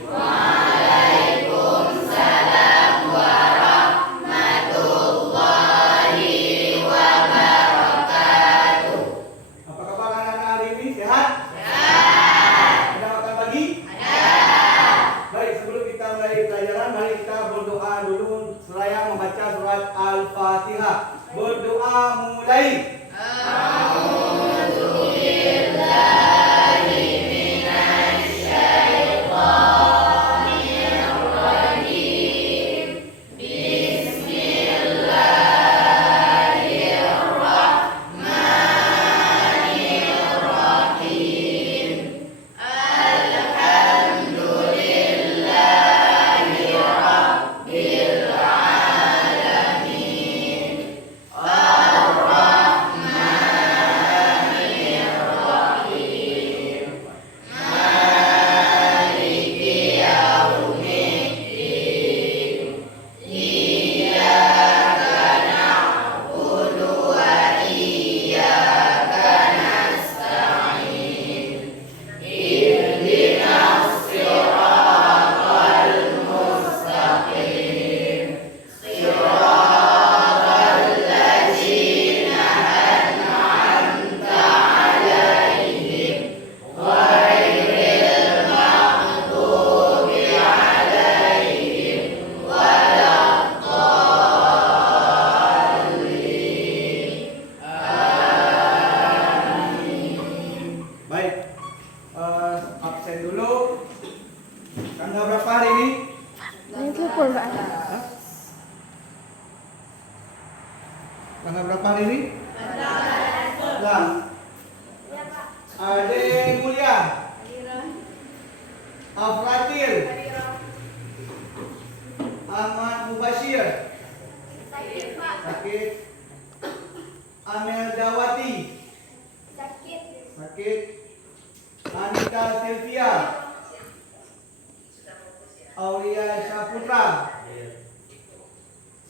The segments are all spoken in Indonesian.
Waalaikumsalam warahmatullahi wabarakatuh. Apa kabar anak-anak hari ini? Sehat? Sehat. Ada makan pagi? Ada. Baik, sebelum kita mulai pelajaran, mari kita berdoa dulu seraya membaca surat Al-Fatihah. Berdoa mulai. Absen dulu. Tanggal berapa hari ini? Tanggal berapa hari ini? 11. Ade Mulia, Afratil, Ahmad Mubashir, sakit. Amel Dawati, sakit. Anita Sylvia, Aulia Syaputra,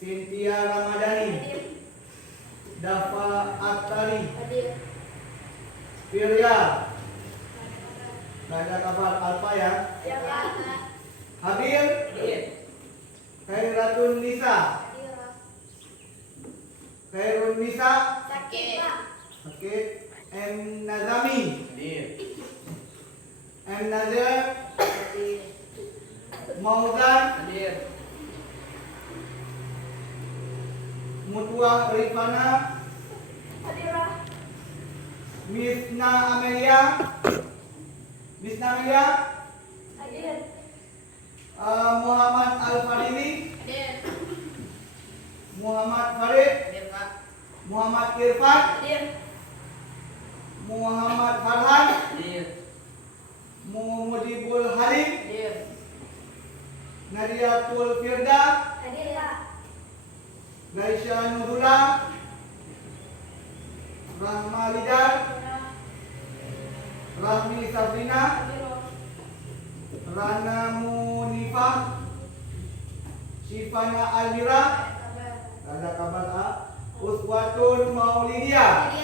Cynthia Ramadhani, Dafa Aktari, Firya, ada kabar Alfa ya? Hadir, Khairatun Nisa, Khairun Nisa, sakit. M Nazami, M Nazir, Mauzan, Mutua Rifana, Misna Amelia, Muhammad Al-Fadili, Muhammad Farid, Muhammad Irfan, Muhammad Farhan, Mujibul Halim, Nadiatul Firda, Gaisha Nurullah, Rahma Lidar, Rahmi Sabrina, Rana Munifah, Sifana Almira, ada kabar Uswatun Maulidia.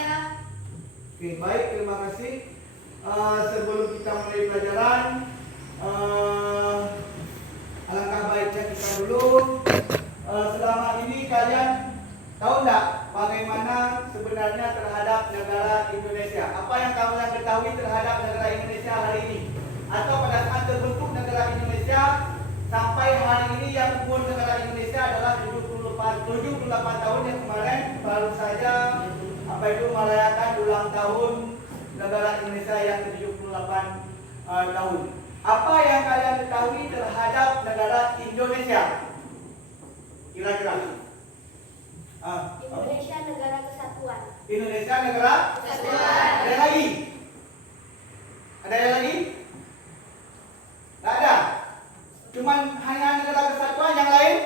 Oke, baik, terima kasih. Sebelum kita mulai pelajaran, alangkah baiknya kita dulu. Selama ini kalian tahu nggak bagaimana sebenarnya terhadap negara Indonesia? Apa yang kalian ketahui terhadap negara Indonesia hari ini? Atau pada saat terbentuk negara Indonesia sampai hari ini yang umur negara Indonesia adalah 78 tahun yang kemarin baru saja merayakan ulang tahun negara Indonesia yang ke-78 tahun. Apa yang kalian ketahui terhadap negara Indonesia? Kira-kira? Indonesia negara kesatuan. Indonesia negara kesatuan. Ada lagi? Ada yang lagi? Tidak ada. Cuman hanya negara kesatuan, yang lain?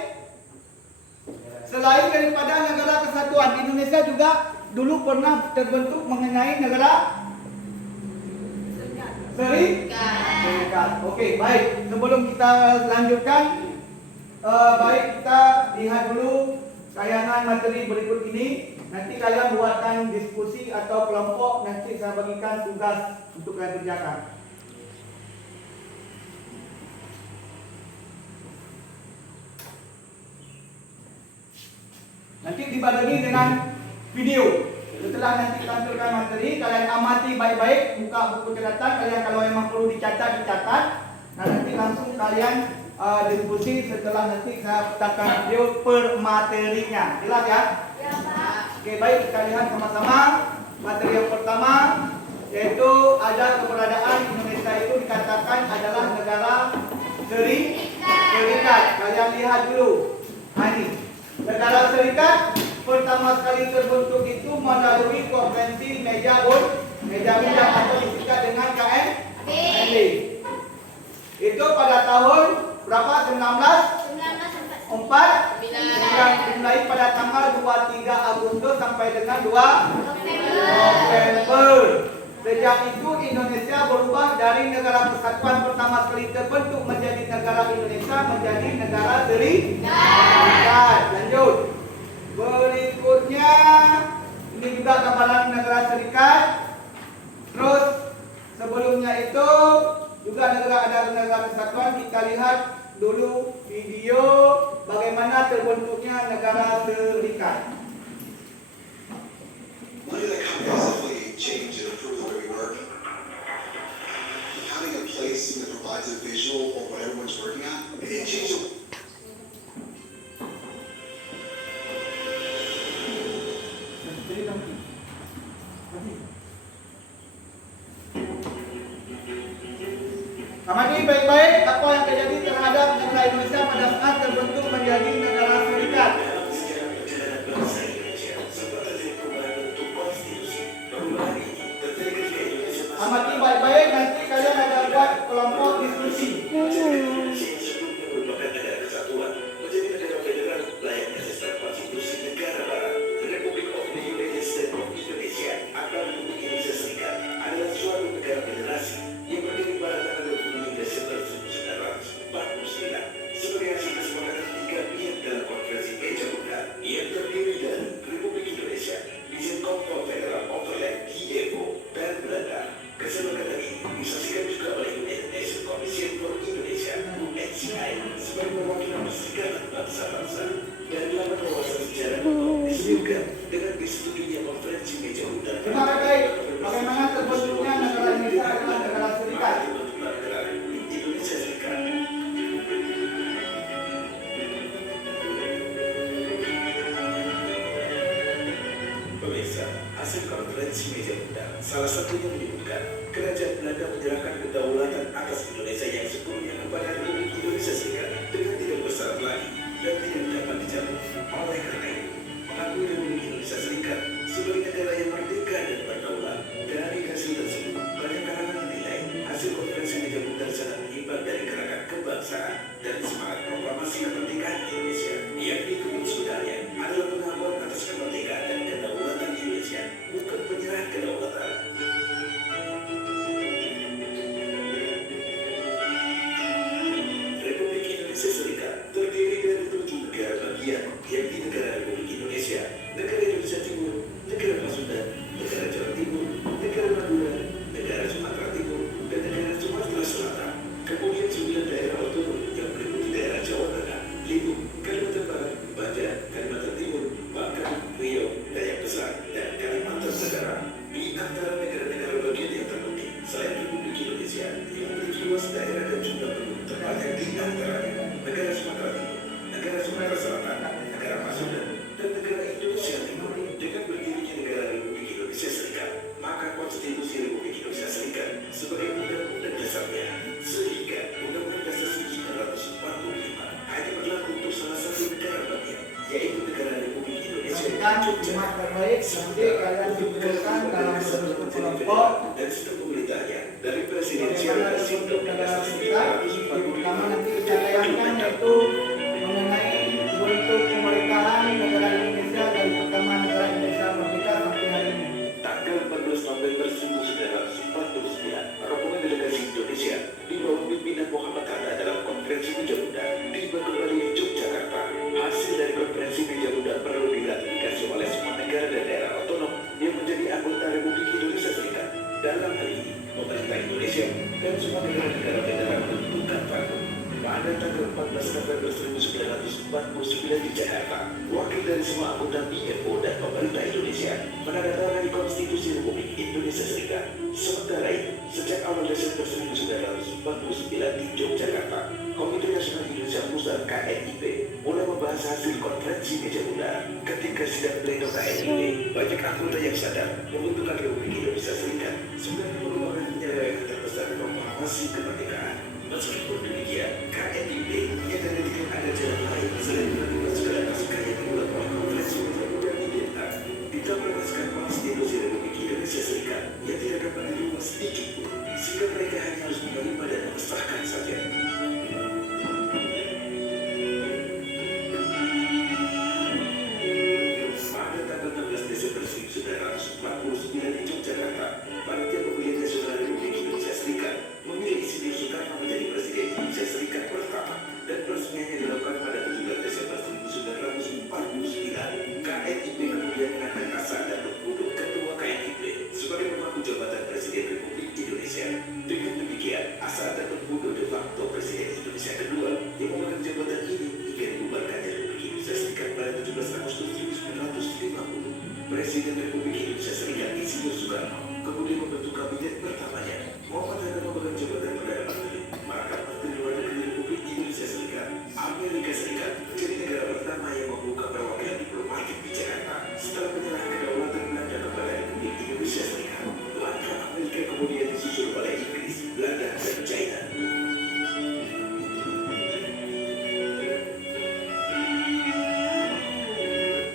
Selain daripada negara kesatuan, Indonesia juga dulu pernah terbentuk mengenai negara Serikat. Oke, baik. Sebelum kita lanjutkan, baik kita lihat dulu tayangan materi berikut ini. Nanti kalian buatkan diskusi atau kelompok. Nanti saya bagikan tugas untuk kalian kerjakan. Nanti dibarengi dengan video. Setelah nanti tampilkan materi, kalian amati baik-baik, buka buku catatan. Kalian kalau memang perlu dicatat. Nah, nanti langsung kalian diskusi setelah nanti saya petakan video per materinya. Jelas ya? Ya, Pak. Oke, baik, kita lihat sama-sama. Materi yang pertama yaitu ada keberadaan Indonesia itu dikatakan adalah negara serikat. Kalian lihat dulu. Nah, ini negara serikat pertama sekali terbentuk itu melalui konvensi meja undang atau disingkat dengan KMB. Itu pada tahun berapa? 1904 yang dimulai pada tanggal 23 Agustus sampai dengan 2 November. Sejak itu Indonesia berubah dari negara persatuan pertama sekali terbentuk menjadi negara Indonesia menjadi negara serikat. Lanjut. Berikutnya ini juga gambaran negara serikat. Terus sebelumnya itu juga ada negara kesatuan. Kita lihat dulu video bagaimana terbentuknya negara serikat. Money that comprehensively change and improve the way we work. Having a place that provides a visual of what everyone's working on, it changes. Amati baik-baik apa yang terjadi terhadap negara Indonesia pada saat terbentuk menjadi negara serikat. Amati baik-baik, nanti kalian ada buat kelompok diskusi. Terima kasih. Bagaimana terbentuknya negara Indonesia adalah negara serikat. Pemirsa, hasil konferensi meja bundar salah satunya menyebutkan kerajaan Belanda menyerahkan kedaulatan atas Indonesia yang sepenuhnya kepada Republik Indonesia Serikat dengan tidak bersyarat lagi dan tidak dapat dicabut. Oleh karena itu, mengakui Republik Indonesia Serikat sebagai negara yang merdeka dan berdaulat. Dari hasil tersebut, banyak kalangan menilai hasil konferensi meja bundar sangat menyimpang dari gerakan kebangsaan dan semangat proklamasi kemerdekaan Indonesia yang disebut sebenarnya adalah pengakuan atas kemerdekaan dan kedaulatan Indonesia, bukan penyerahan kedaulatan. Republik Indonesia Serikat terdiri dari 7 negara bagian, yakni negara Republik Indonesia, negara Indonesia Timur, negara Pasundan, negara Jawa Timur, negara Madura, negara Sumatera Timur, dan negara Sumatera Selatan. Kemudian 9 daerah otonom yang meliputi daerah Jawa Tengah, Limu, Kalimantan Barat, Banjar, Kalimantan Timur, Bangka, Riau, Dayak Besar, dan Kalimantan Tenggara. Di antara negara-negara bagian yang terbukti, selain Republik Indonesia yang memiliki luas daerah dan jumlah penduduk terbanyak di antaranya negara Sumatera Timur, negara Sumatera Selatan, negara Pasundan, dan negara Indonesia Timur. Dengan berdirinya negara Republik Indonesia Serikat, maka konstitusi Republik Indonesia Serikat sebagai undang-undang dasarnya, sehingga Undang-Undang Dasar 1945 hanya berlaku untuk salah satu negara bagian, yaitu negara Republik Indonesia Dan cuma terbaik nanti kalian dikumpulkan dalam satu kelompok. dan sistem pemerintahnya dari presidensial Bagaimana dan sistem terbentuk negara negara serikat, terutama nanti kita tayangkan yaitu mengenai bentuk pemerintahan negara Indonesia dari pertama negara Indonesia merdeka sampai hari ini. Tanggal 14 November 1949, rombongan delegasi Indonesia di bawah pimpinan Muhammad Hatta dalam konferensi meja bundar tiba kembali di Yogyakarta. Hasil dari konferensi meja bundar perlu diratifikasi oleh semua negara dan daerah otonom yang menjadi anggota Republik Indonesia Serikat. Dalam hal ini, pemerintah Indonesia dan semua negara-negara federal menentukan pada tanggal 14 November 1949 1949 di Jakarta, wakil dari semua anggota BFO dan pemerintah Indonesia menandatangani Konstitusi Republik Indonesia Serikat. Sementara itu, sejak awal Desember 1949 di Yogyakarta, Komite Nasional Indonesia Pusat KNIP mulai membahas hasil konferensi meja bulan. Ketika sidang pleno KNIP, banyak anggota yang sadar pembentukan Republik Indonesia Serikat sebenarnya merupakan penyelenggaraan terbesar proklamasi kemerdekaan. Meskipun demikian, KNIP yang terdetik ada jalan lain selain menerima segala naskah yang dibuat oleh konferensi meja bulan di Vietnam. Ditambah naskah Konstitusi Republik Indonesia Serikat yang tidak dapat diterima sedikit pun, sehingga mereka hanya harus menerima dan mengesahkan saja. Pada tanggal 16 Desember 1949 di Yogyakarta, Panitia Pemilihan Nasional Republik Indonesia Serikat memilih Insinyur Soekarno menjadi Presiden Indonesia Serikat pertama, dan peresmiannya dilakukan pada 17 Desember 1949. KNIP kemudian mengangkat Asa dan Berpuduk Ketua KNIP sebagai pemangku jabatan Presiden Republik Indonesia. Dengan demikian, Asa dan Berpuduk de facto Presiden Indonesia kedua yang memegang jabatan ini hingga dibubarkannya Republik Indonesia Serikat pada 17 Agustus 1950. Presiden Republik Indonesia Serikat Insinyur Soekarno kemudian membentuk kabinet pertamanya. Muhammad Hatta memegang jabatan Perdana Menteri, maka Menteri Luar Negeri Republik Indonesia Serikat. Amerika Serikat menjadi negara pertama yang membuka perwakilan diplomatik di Jakarta setelah menyerahkan kedaulatan Belanda kepada Republik Indonesia Serikat. Langkah Amerika kemudian disusul oleh Inggris, Belanda, dan China.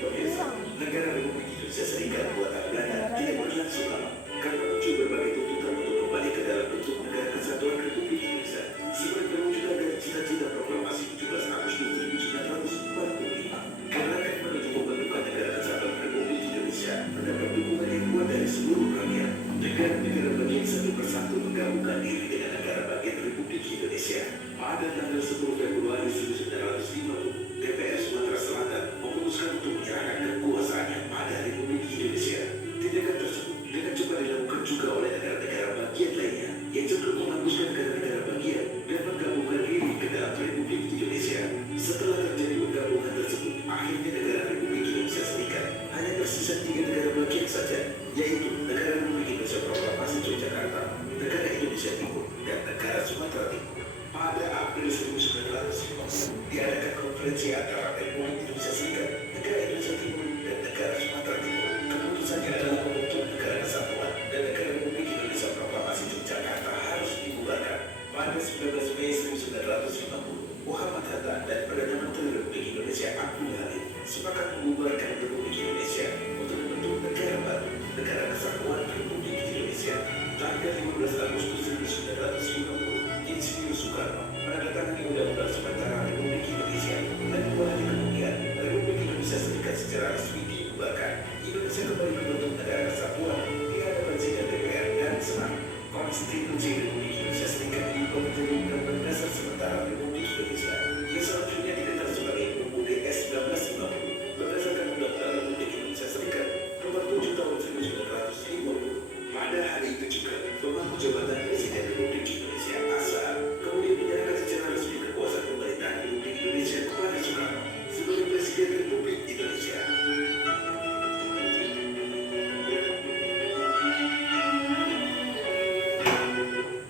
Pemirsa, negara Republik Indonesia Serikat buatan Belanda tidak berlangsung lama karena muncul berbagai tuntutan untuk kembali ke dalam bentuk negara kesatuan Republik Indonesia sebagai perwujudan dari cita-cita proklamasi 17 Agustus 1945. Gerakan menuju pembentukan negara kesatuan Republik Indonesia mendapat dukungan yang kuat dari seluruh rakyat. Negara-negara bagian satu persatu menggabungkan diri dengan negara bagian Republik Indonesia. Pada tanggal 10 Februari 1950, DPR Sumatera Selatan memutuskan untuk menyerahkan kekuasaannya pada Republik Indonesia. Tindakan tersebut dengan cepat dilakukan juga oleh negara-negara bagian lainnya yang cenderung menghapuskan negara-negara bagian dan menggabungkan diri ke dalam Republik Indonesia. Setelah terjadi penggabungan tersebut, akhirnya negara Republik Indonesia Serikat hanya tersisa 3 negara bagian saja, yaitu negara Republik Indonesia Proklamasi Yogyakarta, negara Indonesia Timur, dan negara Sumatera Timur. Pada April 1950, diadakan konferensi antara Republik Indonesia Serikat, negara Indonesia Timur, dan negara Sumatera Timur. Keputusannya adalah membentuk negara kesatuan dan negara Republik Indonesia Proklamasi Yogyakarta harus dibubarkan. Pada 19 Mei 1950, Muhammad Hatta dan Perdana Menteri Republik Indonesia Abdul Halim sepakat membubarkan Republik Indonesia untuk membentuk negara baru, negara kesatuan Republik Indonesia. Tanggal 15 Agustus 1950, Insinyur Soekarno menandatangani Undang-Undang Sementara Republik Indonesia, dan 2 hari kemudian Republik Indonesia Serikat secara resmi dibubarkan. Indonesia kembali membentuk negara kesatuan di hadapan sidang DPR dan Senat. Konstitusi Republik Indonesia Serikat diubah menjadi Undang-Undang Dasar Sementara Republik Indonesia yang selanjutnya dikenal sebagai UUD 1950 berdasarkan Undang-Undang Republik Indonesia Serikat Nomor 7 Tahun 1950. Pada hari itu juga, pemangku jabatan Presiden Republik Indonesia ASA kemudian menyerahkan secara resmi kekuasaan pemerintahan Republik Indonesia kepada Soekarno sebagai Presiden Republik Indonesia.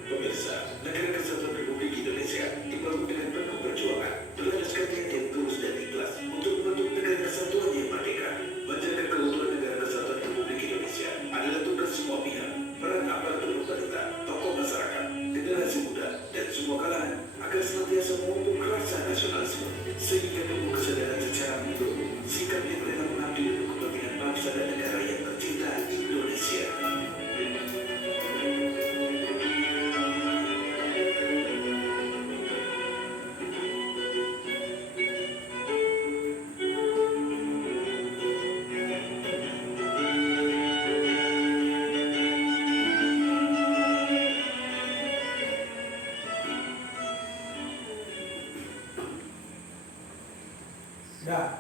Pemirsa, negara kesatuan Republik Indonesia dibangun dengan penuh perjuangan, berlandaskan niat yang tulus dan ikhlas untuk membentuk negara kesatuan yang merdeka. Menjaga keutuhan negara kesatuan Republik Indonesia adalah tugas semua pihak, peran aparatur pemerintah, tokoh masyarakat, generasi muda, dan semua kalangan agar senantiasa memupuk rasa nasionalisme sehingga tumbuh kesadaran secara menyeluruh sikap yang rela mengabdi untuk kepentingan bangsa dan negara yang tercinta Indonesia. Dah.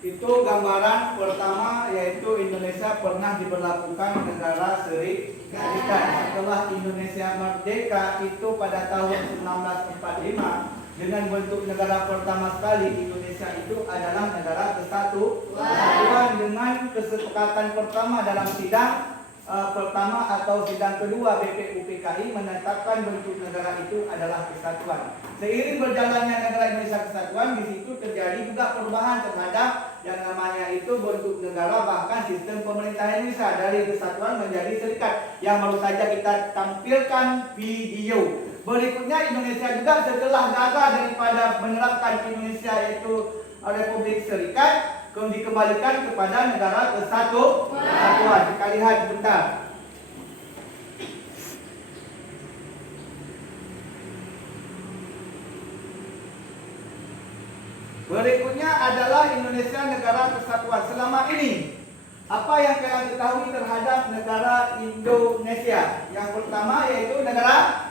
Itu gambaran pertama, yaitu Indonesia pernah diberlakukan negara serikat. Setelah Indonesia merdeka itu pada tahun 1945, dengan bentuk negara pertama sekali, Indonesia itu adalah negara kesatuan dengan kesepakatan pertama dalam sidang pertama atau sidang kedua BPUPKI menetapkan bentuk negara itu adalah kesatuan. Seiring berjalannya negara Indonesia kesatuan, di situ terjadi juga perubahan terhadap yang namanya itu bentuk negara, bahkan sistem pemerintahan Indonesia dari kesatuan menjadi serikat, yang baru saja kita tampilkan video. Berikutnya Indonesia juga setelah gagal daripada menerapkan Indonesia itu Republik Serikat, dikembalikan kepada negara kesatuan. Kita lihat sebentar. Berikutnya adalah Indonesia negara kesatuan. Selama ini apa yang kalian ketahui terhadap negara Indonesia? Yang pertama yaitu negara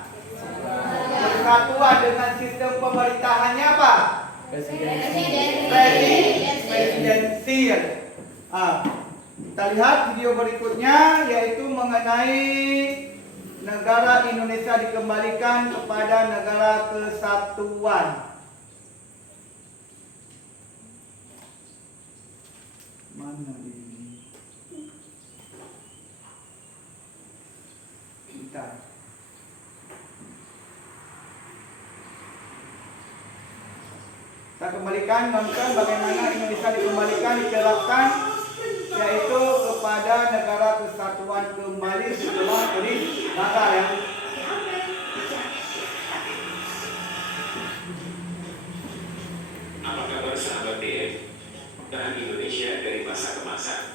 kesatuan dengan sistem pemerintahannya apa? Presidensial. Kita lihat video berikutnya yaitu mengenai negara Indonesia dikembalikan kepada negara kesatuan. Mana ini? Kita kembalikan, nonton bagaimana Indonesia dikembalikan, diterapkan, yaitu kepada negara kesatuan kembali setelah jadi gagal ya. Apa kabar sahabat DF? Tahan Indonesia dari masa ke masa.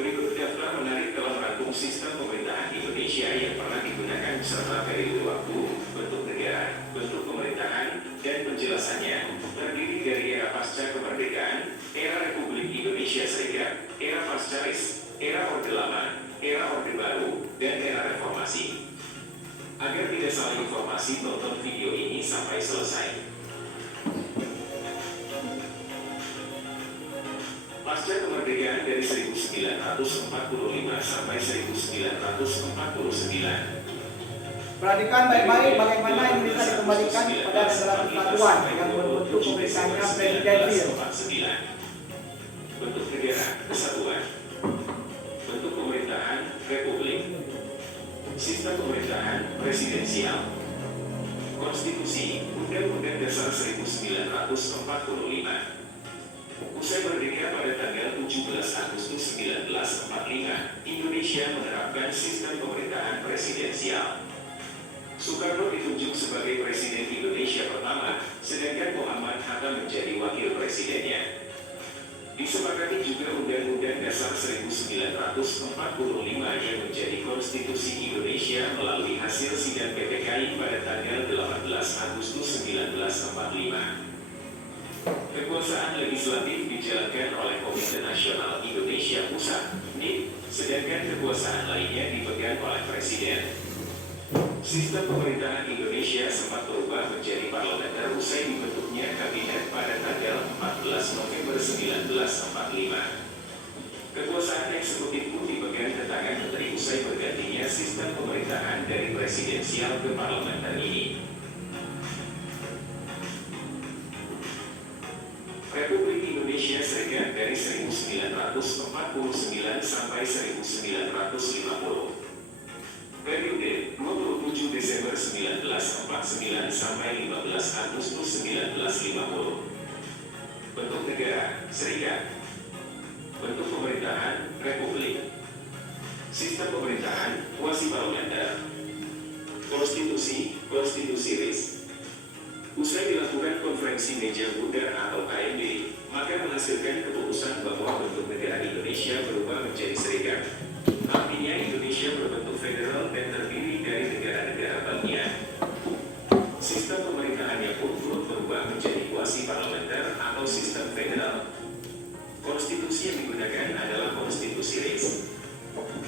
Berikut daftar menarik dalam rangkum sistem pemerintahan Indonesia yang pernah digunakan serta periode waktu, bentuk negara, bentuk pemerintahan, dan penjelasannya. Terdiri dari era pasca kemerdekaan, era Republik Indonesia Serikat, era pascaris, era Orde Lama, era Orde Baru, dan era Reformasi. Agar tidak salah informasi, tonton video ini sampai selesai. Pasca kemerdekaan dari 1945 sampai 1949. Perhatikan baik-baik bagaimana Indonesia dikembalikan kepada negara kesatuan yang berbentuk pemerintahannya presidensial. Bentuk negara kesatuan. Bentuk pemerintahan republik. Sistem pemerintahan presidensial. Konstitusi Undang-Undang Dasar 1945. Usai merdeka pada tanggal 17 Agustus 1945, Indonesia menerapkan sistem pemerintahan presidensial. Soekarno ditunjuk sebagai Presiden Indonesia pertama, sedangkan Muhammad Hatta menjadi wakil presidennya. Disepakati juga Undang-Undang Dasar 1945 yang menjadi konstitusi Indonesia melalui hasil sidang PPKI pada tanggal 18 Agustus 1945. Kekuasaan legislatif dijalankan oleh Komite Nasional Indonesia Pusat (NIP), sedangkan kekuasaan lainnya dipegang oleh Presiden. Sistem pemerintahan Indonesia sempat berubah menjadi parlementer usai dibentuknya kabinet pada tanggal 14 November 1945. Kekuasaan eksekutif pun dipegang ke tangan menteri usai bergantinya sistem pemerintahan dari presidensial ke parlementer ini. Republik Indonesia Serikat dari 1949 sampai 1950. Periode 27 Desember 1949 sampai 15 Agustus 1950. Bentuk negara serikat. Bentuk pemerintahan republik. Sistem pemerintahan kuasi parlementer. Konstitusi konstitusiris. Usai dilakukan konferensi meja bundar atau KMB, maka menghasilkan keputusan bahwa bentuk negara Indonesia berubah menjadi serikat. Artinya Indonesia berbentuk federal dan terdiri dari negara-negara bagian. Sistem pemerintahannya pun turut berubah menjadi kuasi parlementer atau sistem federal. Konstitusi yang digunakan adalah konstitusi RIS.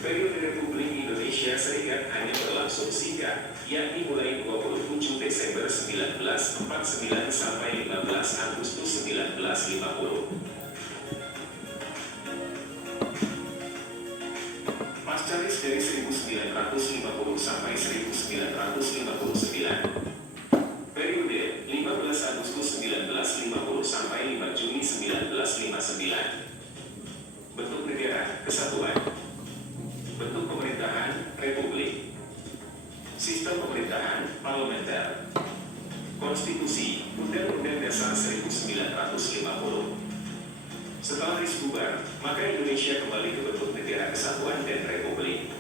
Periode Republik Indonesia Serikat hanya berlangsung singkat, yakni mulai 27 Desember 1949 sampai 15 Agustus 1950. Pascaris dari 1950 sampai 1959. Periode Sistem pemerintahan parlementer. Konstitusi Undang-Undang Dasar 1950. Setelah RIS bubar, maka Indonesia kembali ke bentuk negara kesatuan dan republik.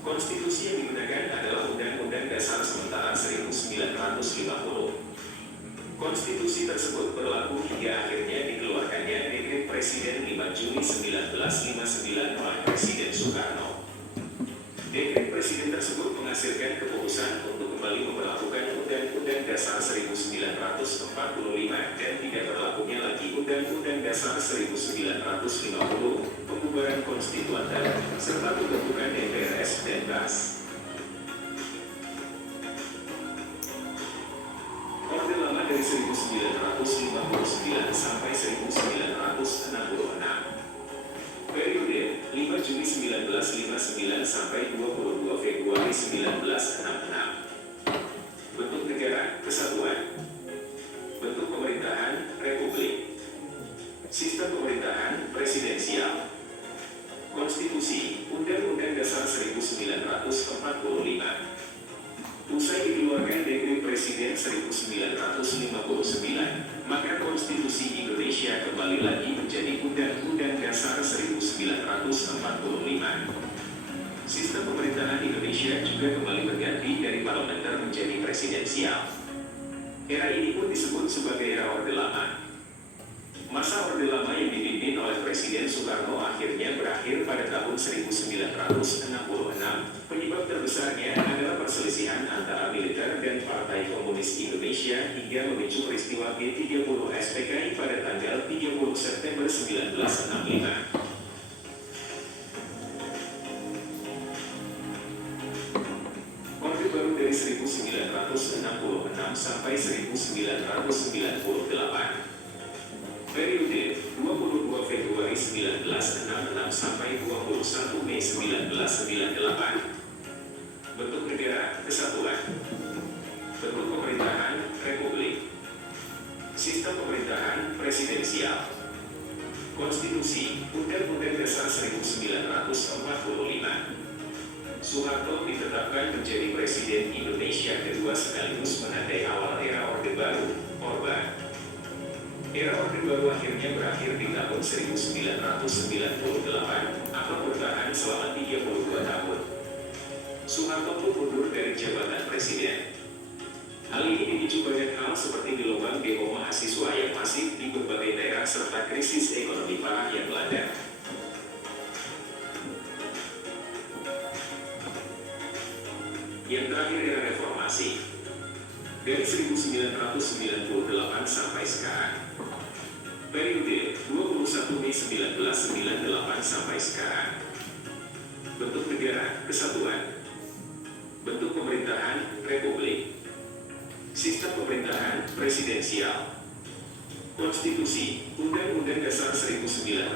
Konstitusi yang digunakan adalah Undang-Undang Dasar sementara 1950. Konstitusi tersebut berlaku hingga akhirnya dikeluarkannya Dekret Presiden 5 Juni 1959 oleh Presiden Soekarno. Dekret Presiden tersebut menghasilkan keputusan untuk kembali memperlakukan Undang-Undang Dasar 1945 dan tidak berlakunya lagi Undang-Undang Dasar 1950, pembubaran konstituante, serta pembentukan MPRS dan BAS. Orde Lama dari 1959 sampai 1966. Periode 5 Juni 1959 sampai 22 Februari 1966. Bentuk negara kesatuan. Bentuk pemerintahan republik. Sistem pemerintahan presidensial. Konstitusi Undang-Undang Dasar 1945. Usai dikeluarkan Dekret Presiden 1959, maka Konstitusi Indonesia kembali lagi menjadi Undang-Undang Dasar 1945. Sistem pemerintahan Indonesia juga kembali berganti dari parlementer menjadi presidensial. Era ini pun disebut sebagai era Orde Lama. Masa Orde Lama yang dipimpin oleh Presiden Soekarno akhirnya berakhir pada tahun 1966. Penyebab terbesarnya adalah perselisihan antara militer dan Partai Komunis Indonesia hingga memicu peristiwa G30 SPKI pada tanggal 30 September 1965. Orde Baru dari 1966 sampai 1998. Periode 22 Februari 1966 sampai 21 Mei 1998. Bentuk negara kesatuan. Bentuk pemerintahan republik. Sistem pemerintahan presidensial. Konstitusi Undang-Undang Dasar 1945. Soeharto ditetapkan menjadi Presiden Indonesia kedua sekaligus menandai awal era Orde Baru, Orba. Era Orde Baru akhirnya berakhir di tahun 1998 atau bertahan selama 32 tahun. Soeharto pun mundur dari jabatan presiden. Hal ini dipicu banyak hal seperti gelombang demo mahasiswa yang masif di berbagai daerah serta krisis ekonomi parah yang melanda. Yang terakhir era reformasi. Dari 1998 sampai sekarang. Periode 21 Mei 1998 sampai sekarang. Bentuk negara kesatuan. Bentuk pemerintahan republik. Sistem pemerintahan presidensial. Konstitusi Undang-Undang Dasar 1945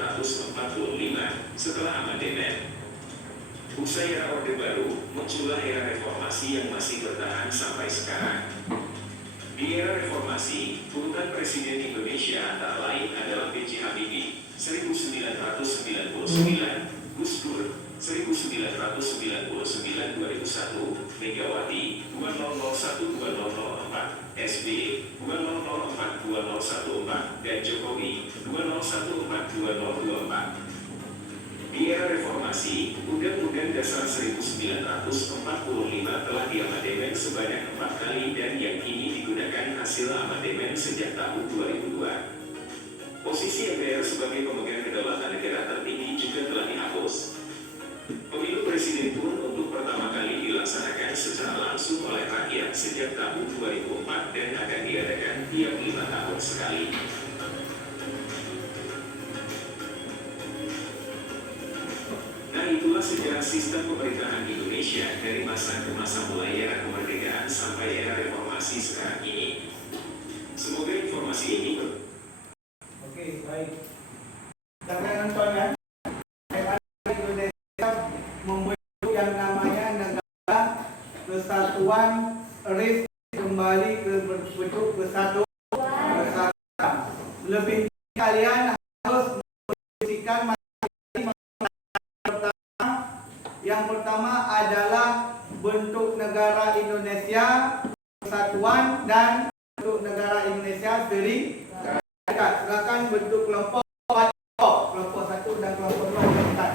setelah amandemen. Usai era Orde Baru, muncullah era reformasi yang masih bertahan sampai sekarang. Di era reformasi, urutan Presiden Indonesia antara lain adalah B.J. Habibie, 1999, Gus Dur, 1999-2001, Megawati, 2001-2004, SBY, 2004-2014, dan Jokowi, 2014-2024. Di era reformasi, Undang-Undang Dasar 1945 telah diamandemen sebanyak 4 kali dan yang kini digunakan hasil amandemen sejak tahun 2002. Posisi MPR sebagai pemegang kedaulatan negara tertinggi juga telah dihapus. Pemilu presiden pun untuk pertama kali dilaksanakan secara langsung oleh rakyat sejak tahun 2004 dan akan diadakan tiap 5 tahun sekali. Itulah sejarah sistem pemerintahan Indonesia dari masa ke masa mulai era kemerdekaan sampai era reformasi sekarang ini. Semoga informasi ini Oke, baik. Sampai nonton ya. Indonesia membentuk yang namanya Negara Kesatuan RIS kembali ke bentuk kesatuan. Lebih kalian harus memposisikan yang pertama adalah bentuk negara negara Indonesia Persatuan dan untuk negara Indonesia Serikat. Silakan bentuk kelompok kelompok 1 dan kelompok 2 silakan.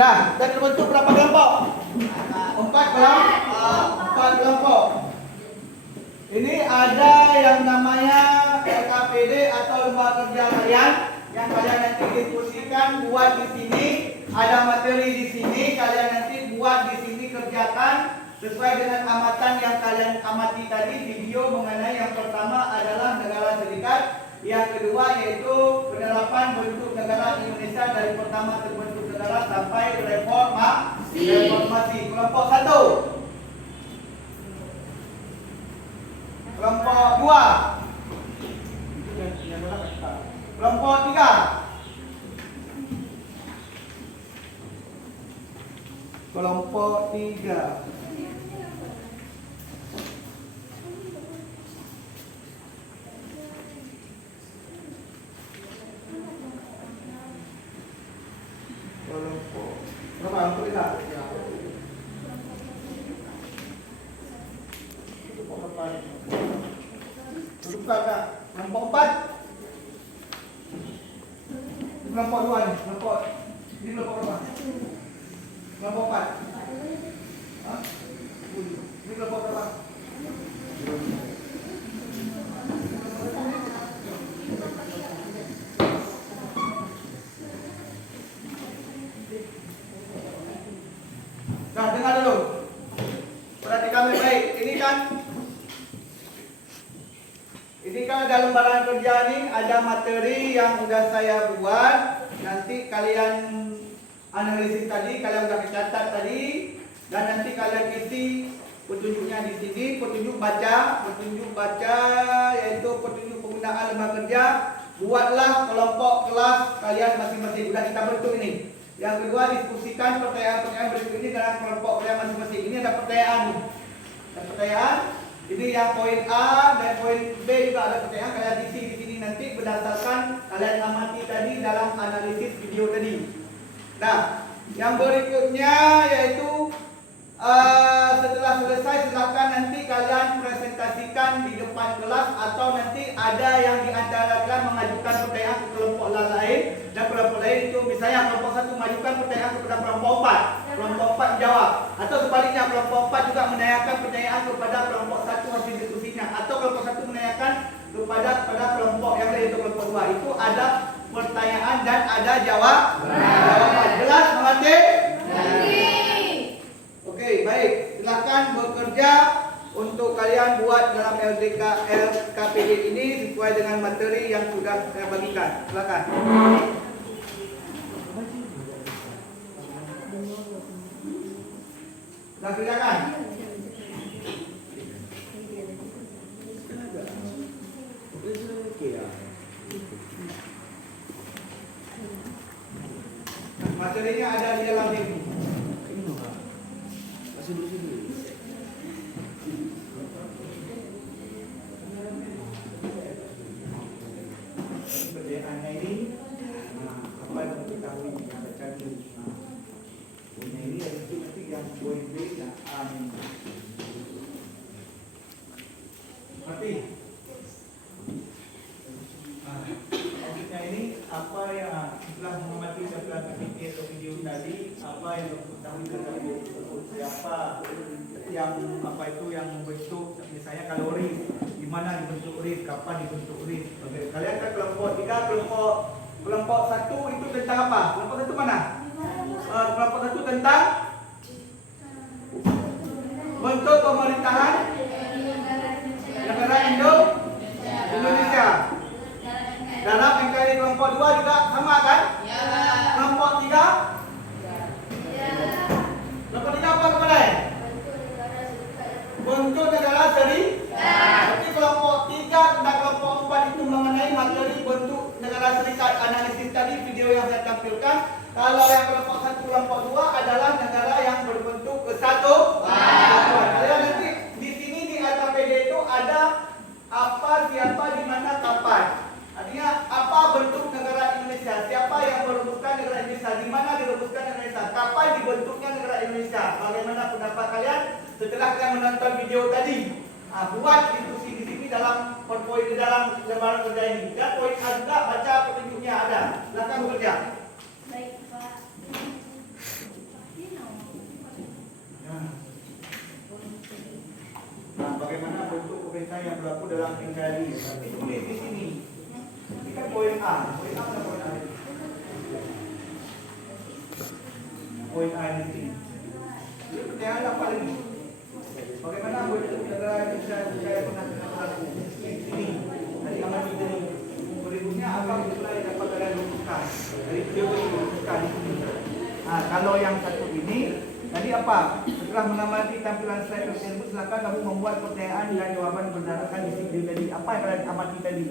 Dah terbentuk berapa kelompok? 4 kelompok. Ini ada yang namanya LKPD atau lembaga kerja harian yang kalian nanti diskusikan, buat di sini. Ada materi di sini, kalian nanti buat di sini, kerjakan sesuai dengan amatan yang kalian amati tadi. Video mengenai yang pertama adalah negara serikat, yang kedua yaitu penerapan bentuk negara Indonesia dari pertama terbentuk negara sampai reformasi. Kelompok 1, kelompok 2, kelompok 3, kelompok 3. Kelompok berapa? Kelompok 3. Bukan kelompok 4. Kelompok 2 ni. Ini kelompok berapa? Kelompok 4. Ini kelompok berapa? Nah, dengar dulu. Perhatikan baik-baik. Ini kan ada lembaran kerja nih, ada materi yang udah saya buat. Nanti kalian analisis tadi, kalian udah catat tadi, dan nanti kalian isi petunjuknya di sini. Petunjuk baca yaitu petunjuk penggunaan lembaga kerja. Buatlah kelompok kelas kalian masing-masing. Udah kita bentuk ini. Yang kedua, diskusikan pertanyaan-pertanyaan berikut ini dalam kelompok kalian masing-masing. Ini ada pertanyaan. Ini yang poin A dan poin B juga ada pertanyaan. Kalian isi di sini nanti berdasarkan kalian amati tadi dalam analisis video tadi. Nah, yang berikutnya yaitu setelah selesai silakan nanti kalian presentasikan di depan kelas, atau nanti ada yang di antara kalian mengajukan pertanyaan ke kelompok lain, dan kelompok lain itu misalnya kelompok 1 mengajukan pertanyaan kepada kelompok 4, kelompok 4 jawab, atau sebaliknya kelompok 4 juga menanyakan pertanyaan kepada kelompok 1 hasil diskusinya, atau kelompok 1 menanyakan kepada kelompok yang lain, itu kelompok 2. Itu ada pertanyaan dan ada jawaban. Jelas mengerti? Oke, baik. Silakan bekerja untuk kalian buat dalam LKPD ini sesuai dengan materi yang sudah saya bagikan. Silakan. Sudah kerjakan? Materinya ada di dalam ini. pertanyaannya ini. Apa yang perlu diketahui yang baca dulu. Punya ini yang itu nanti yang poin B dan A ini. Berarti maksudnya ini apa yang setelah mengamati setelah berpikir atau video tadi, apa yang diketahui tentang siapa yang apa itu yang membentuk misalnya kalori, di mana dibentuk urin, kapan dibentuk urin. Kalian kan kelompok 3, kelompok 1 itu tentang apa? Kelompok 1 mana? Kelompok 1 tentang bentuk pemerintahan negara Indonesia. Dalam NKRI kelompok 2 juga sama kan? Ya. Kelompok 3? Ya. Kelompok 3 apa kemarin? Bentuk negara serikat. Jadi kelompok 3 dan kelompok 4 itu mengenai materi bentuk negara serikat. Analisis tadi video yang saya tampilkan. Kalau yang kelompok 1, kelompok 2 adalah negara yang berbentuk kesatuan. Kalian nanti di sini di AKPD itu ada apa, siapa, di mana, kapan. Artinya apa bentuk negara Indonesia, siapa yang merumuskan negara Indonesia, di mana dirumuskan negara Indonesia, kapan dibentuknya negara Indonesia. Bagaimana pendapat kalian setelah kalian menonton video tadi? Buat diskusi di sini dalam poin di dalam lembaran kerja ini. Dan poin A juga baca petunjuknya ada. Silakan bekerja. Baik, Pak. Bagaimana bentuk pemerintah yang berlaku dalam NKRI? Tapi tulis di sini. Ini kan poin A. Poin A atau poin A? Poin A di sini. Ini pertanyaan apa lagi? Bagaimana bentuk negara Indonesia yang pernah berlaku? Di sini. Dari amati tadi. Berikutnya apa bentuknya yang dapat kalian rumuskan? Dari video ini rumuskan di sini. Kalau yang satu ini tadi apa? Setelah mengamati tampilan slide tersebut, silakan kamu membuat pertanyaan dan jawapan berdasarkan isi video tadi. Apa yang kalian amati tadi?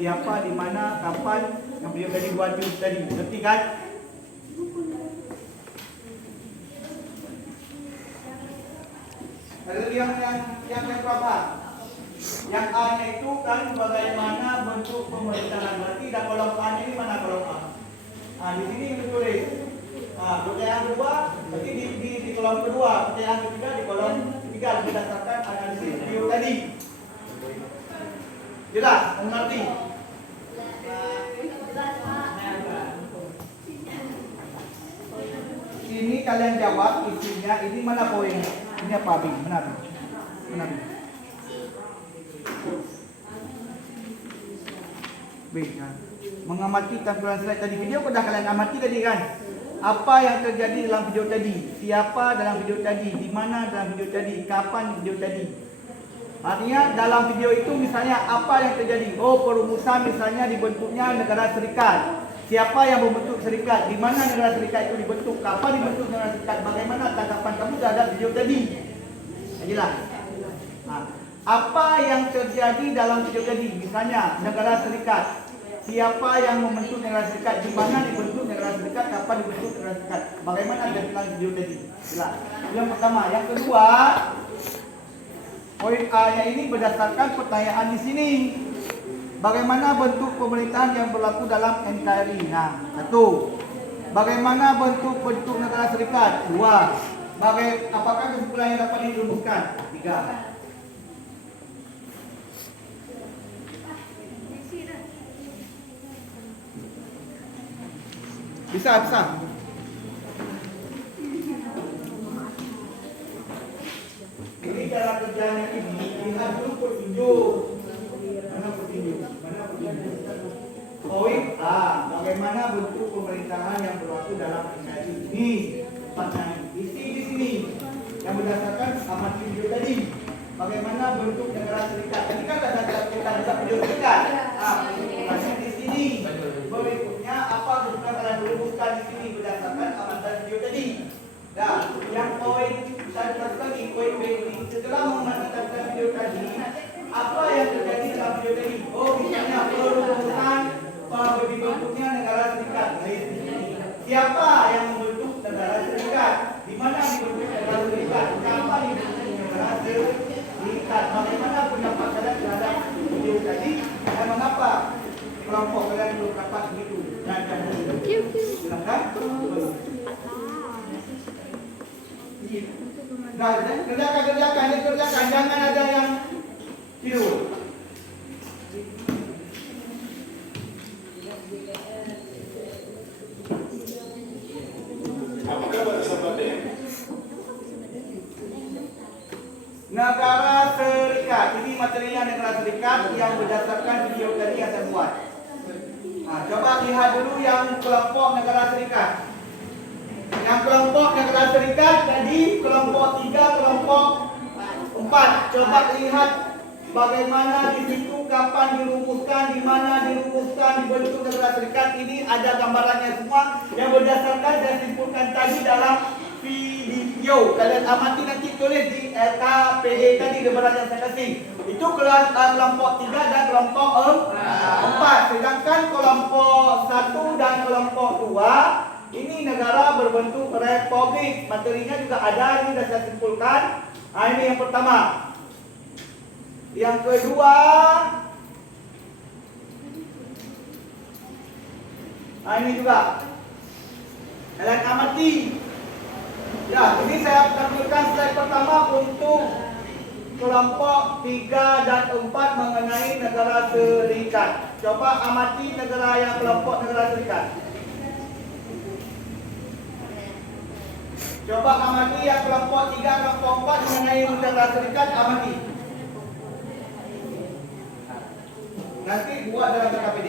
Siapa, di mana, kapan, yang video tadi buat tadi. Ngerti kan? Ada yang berapa? Yang A-nya itu kan bagaimana bentuk pemerintahan. Berarti dah kolom A-nya ini mana kolom A? Di sini ditulis. Pertanyaan kedua, berarti di kolom kedua. Pertanyaan ketiga di kolom ketiga berdasarkan analisis video tadi. Jelas? Mengerti? Ini kalian jawab isinya. Ini mana poin? Ini apa, Bing? Benar. Benar. Bing, mengamati tampilan slide tadi. Video sudah kalian amati tadi kan? Apa yang terjadi dalam video tadi? Siapa dalam video tadi? Di mana dalam video tadi? Kapan video tadi? Artinya dalam video itu misalnya apa yang terjadi? Perumusan misalnya dibentuknya negara serikat. Siapa yang membentuk serikat? Di mana negara serikat itu dibentuk? Kapan dibentuk negara serikat? Bagaimana tanggapan kamu terhadap video tadi? Jelas. Apa yang terjadi dalam video tadi? Misalnya negara serikat. Siapa yang membentuk negara serikat? Di mana dibentuk negara serikat? Kapan dibentuk negara serikat? Bagaimana tanggapan video tadi? Jelas. Yang pertama, yang kedua, poin A-nya ini berdasarkan pertanyaan di sini. Bagaimana bentuk pemerintahan yang berlaku dalam NKRI? Satu. Bagaimana bentuk negara serikat? Dua. Apakah kesimpulan yang dapat dirumuskan? Tiga. Bisa. Ini cara kerjanya ini lihat dulu petunjuk. Mana petunjuk? Poin A. Bagaimana bentuk pemerintahan yang berlaku dalam NKRI ini? Pertanyaan isi di sini yang berdasarkan amati video tadi. Bagaimana bentuk negara serikat? Tadi kan ada kita video serikat. Pertanyaan di sini. Berikutnya apa bentuk kalian rumuskan di sini berdasarkan amatan video tadi. Nah, yang poin saya lagi poin B ini setelah mengamati video tadi, apa yang terjadi dalam video tadi? Misalnya perumusan dibentuknya negara serikat. Siapa yang membentuk negara serikat? Di mana dibentuk negara serikat? Kapan dibentuk negara serikat? Bagaimana pendapat kalian terhadap video tadi? Dan mengapa kelompok kalian belum dapat Silakan. Nah, kerjakan. Jangan ada yang tidur. Apa kabar sahabatnya? Negara Serikat. Ini materinya negara Serikat yang berdasarkan video tadi yang saya buat. Nah, coba lihat dulu yang kelompok negara Serikat. Yang kelompok negara Serikat tadi kelompok 3, kelompok 4. Coba lihat bagaimana di situ, kapan dirumuskan, di mana dirumuskan, dibentuk negara Serikat. Ini ada gambarannya semua yang berdasarkan dan simpulkan tadi dalam video. Kalian amati nanti, tulis di LKPD tadi gambaran yang saya kasih. Itu kelompok 3 dan kelompok 4. Sedangkan kelompok 1 dan kelompok 2 ini negara berbentuk republik. Materinya juga ada, ini sudah saya simpulkan. Ini yang pertama. Yang kedua, ini juga. Kalian amati. Ya, ini saya tampilkan slide pertama untuk kelompok 3 dan 4 mengenai negara Serikat. Coba amati negara yang kelompok negara Serikat. Coba amati yang kelompok 3, kelompok 4 mengenai negara Serikat, amati. Nanti buat dalam KPD.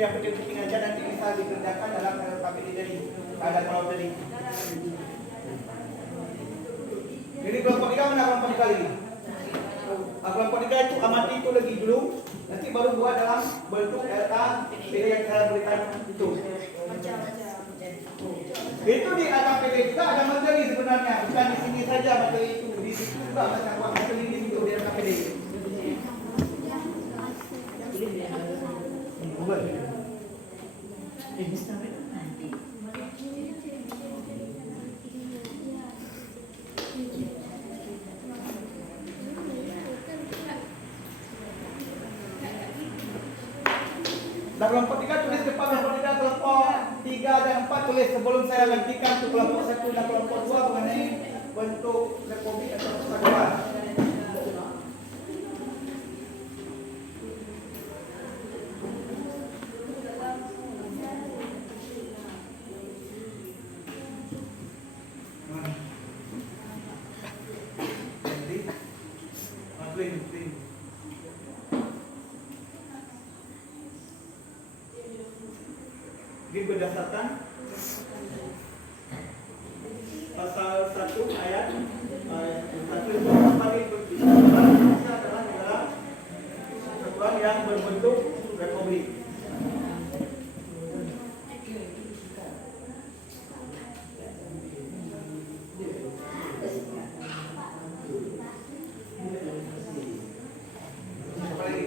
Yang penting-penting aja nanti bisa dikerjakan dalam KPD tadi. Ada kalau tadi. Jadi kelompok 3 mana kelompok 3 lagi? Kelompok 3 itu amati itu lagi dulu. Nanti baru buat dalam bentuk LKPD yang saya berikan itu. Itu di LKPD juga ada materi sebenarnya. Bukan di sini saja materi itu. Di situ juga ada materi di situ di LKPD. Dan kelompok 3 tulis depan kelompok 3, kelompok 3 dan 4 tulis sebelum saya gantikan untuk kelompok 1 dan kelompok 2 mengenai bentuk republik atau persatuan. Ini berdasarkan pasal 1 ayat 1 itu kembali berbicara adalah negara kesatuan yang berbentuk republik. Apa lagi?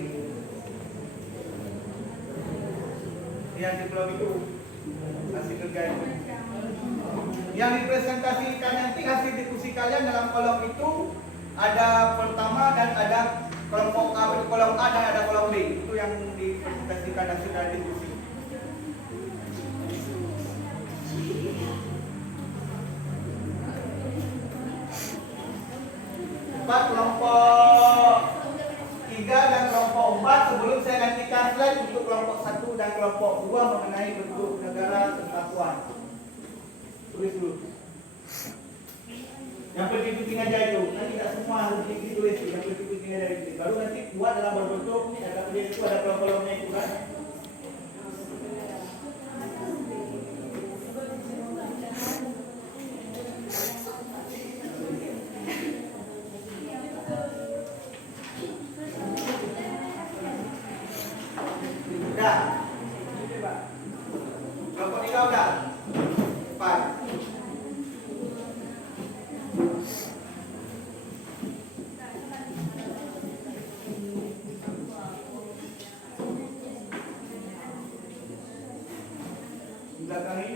Yang di pulau itu hasil kerja itu. Yang dipresentasikan nanti hasil diskusi kalian dalam kolom itu ada pertama dan ada kolom A dan ada kolom B. Itu yang dipresentasikan hasil dari diskusi. Empat kelompok 3 dan kelompok 4 sebelum saya gantikan slide untuk kelompok 1 dan kelompok 2 mengenai bentuk negara kesatuan. Tulis dulu. Yang penting-penting aja itu. Nanti tidak semua harus ditulis. Yang penting-penting aja itu. Baru nanti buat dalam berbentuk itu ada kolom-kolomnya itu kan. Udah. Kelompok 3 udah. 4.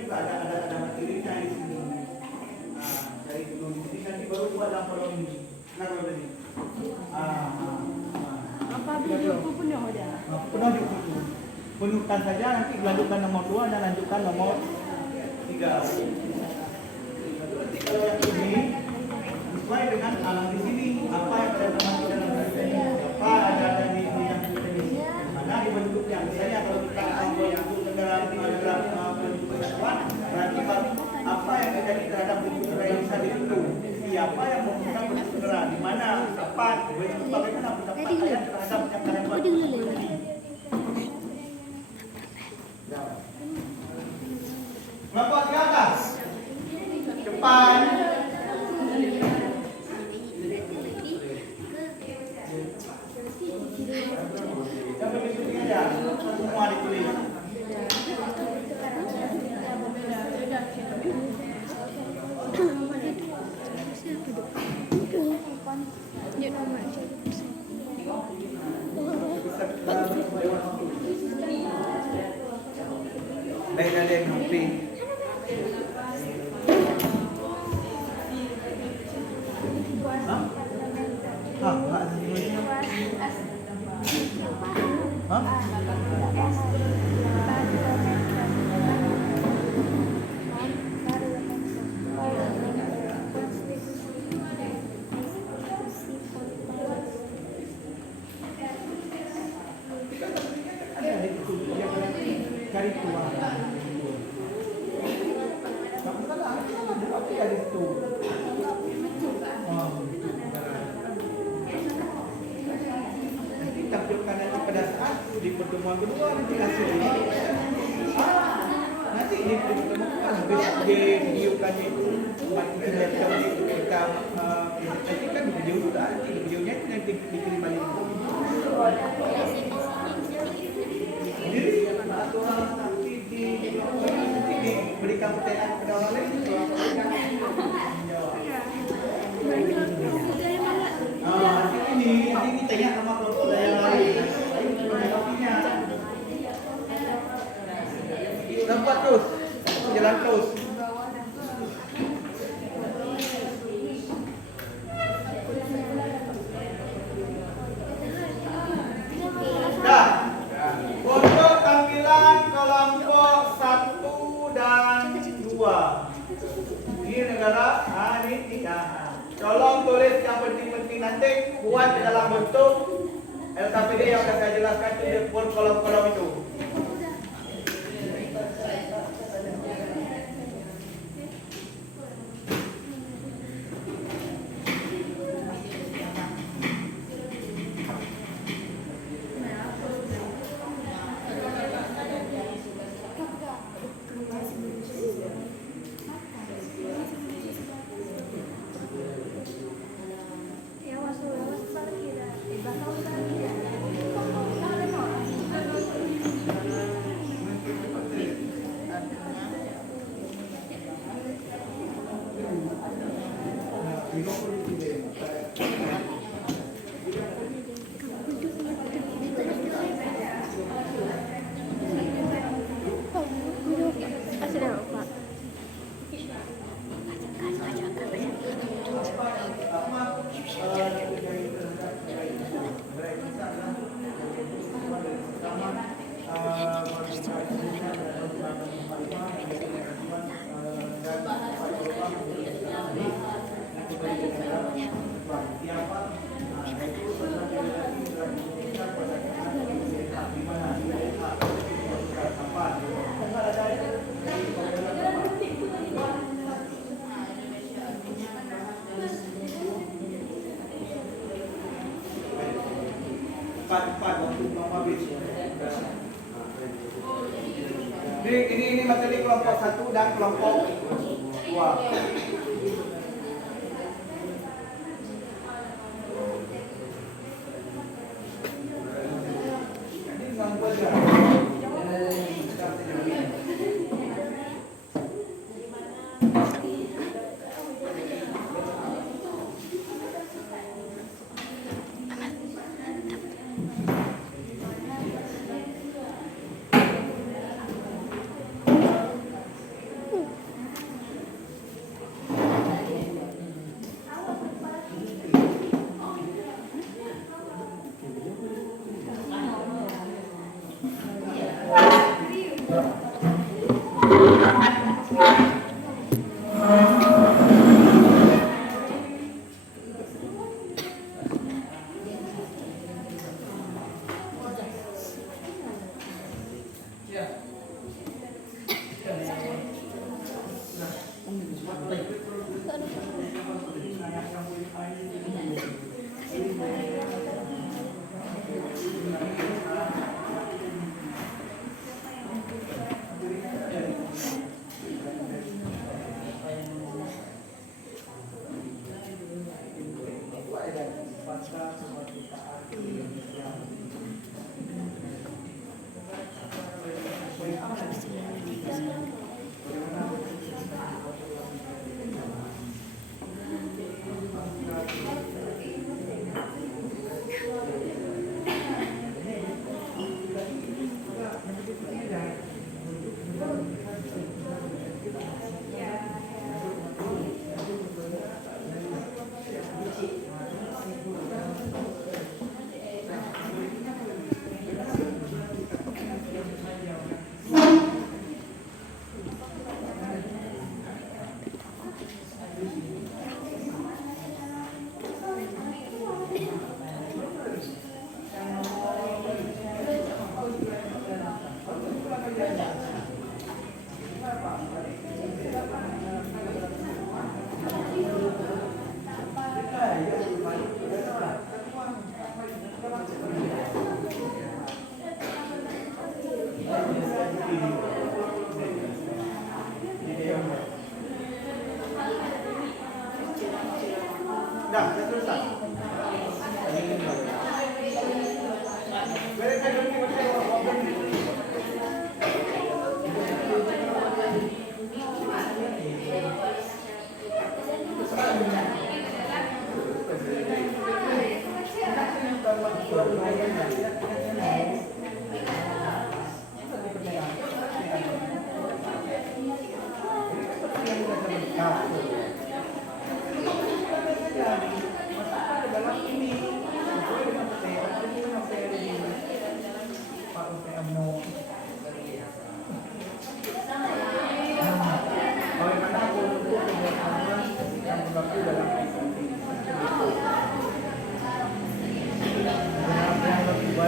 juga ada materinya di sini. Nah, dari dulu di sini nanti baru buat laporan ini. Kenapa tadi? Apa video pun yang ada? Penuh di situ. Penuhkan saja, nanti lanjutkan nomor 2 dan lanjutkan nomor 3. Nanti kalau yang ini sesuai dengan alam di sini, apa yang ada dalam ini, apa ada di yang ini, mana dibentuknya. Misalnya kalau kita ambil kendaraan dalam bentuk kesatuan, berarti apa yang terjadi terhadap bentuk kendaraan yang bisa dibentuk. Siapa yang menggunakan bentuk kendaraan, di mana, kapan, bagaimana pendapat saya terhadap yang kalian buat ini. Kelompok di atas, depan. Yang begitu saja, semua ditulis. Baik, ada yang happy. Cari keluar. Nanti tampilkan nanti pada saat di pertemuan kedua nanti hasil ini. Nanti di pertemuan videokan itu kita nanti kan video juga nanti videonya itu nanti dikirim balik. Jadi atau nanti diberikan pertanyaan kepada orang lain. Nanti ini tanya sama kelompok yang lain. Menanggapinya. Nampak terus, jalan terus. Dah. Untuk tampilan kelompok 1 dan 2. Ini negara, ini 3. Tolong tulis yang penting-penting nanti, buat di dalam bentuk LKPD yang akan saya jelaskan di kolom-kolom itu. Ini materi kelompok 1 dan kelompok 2.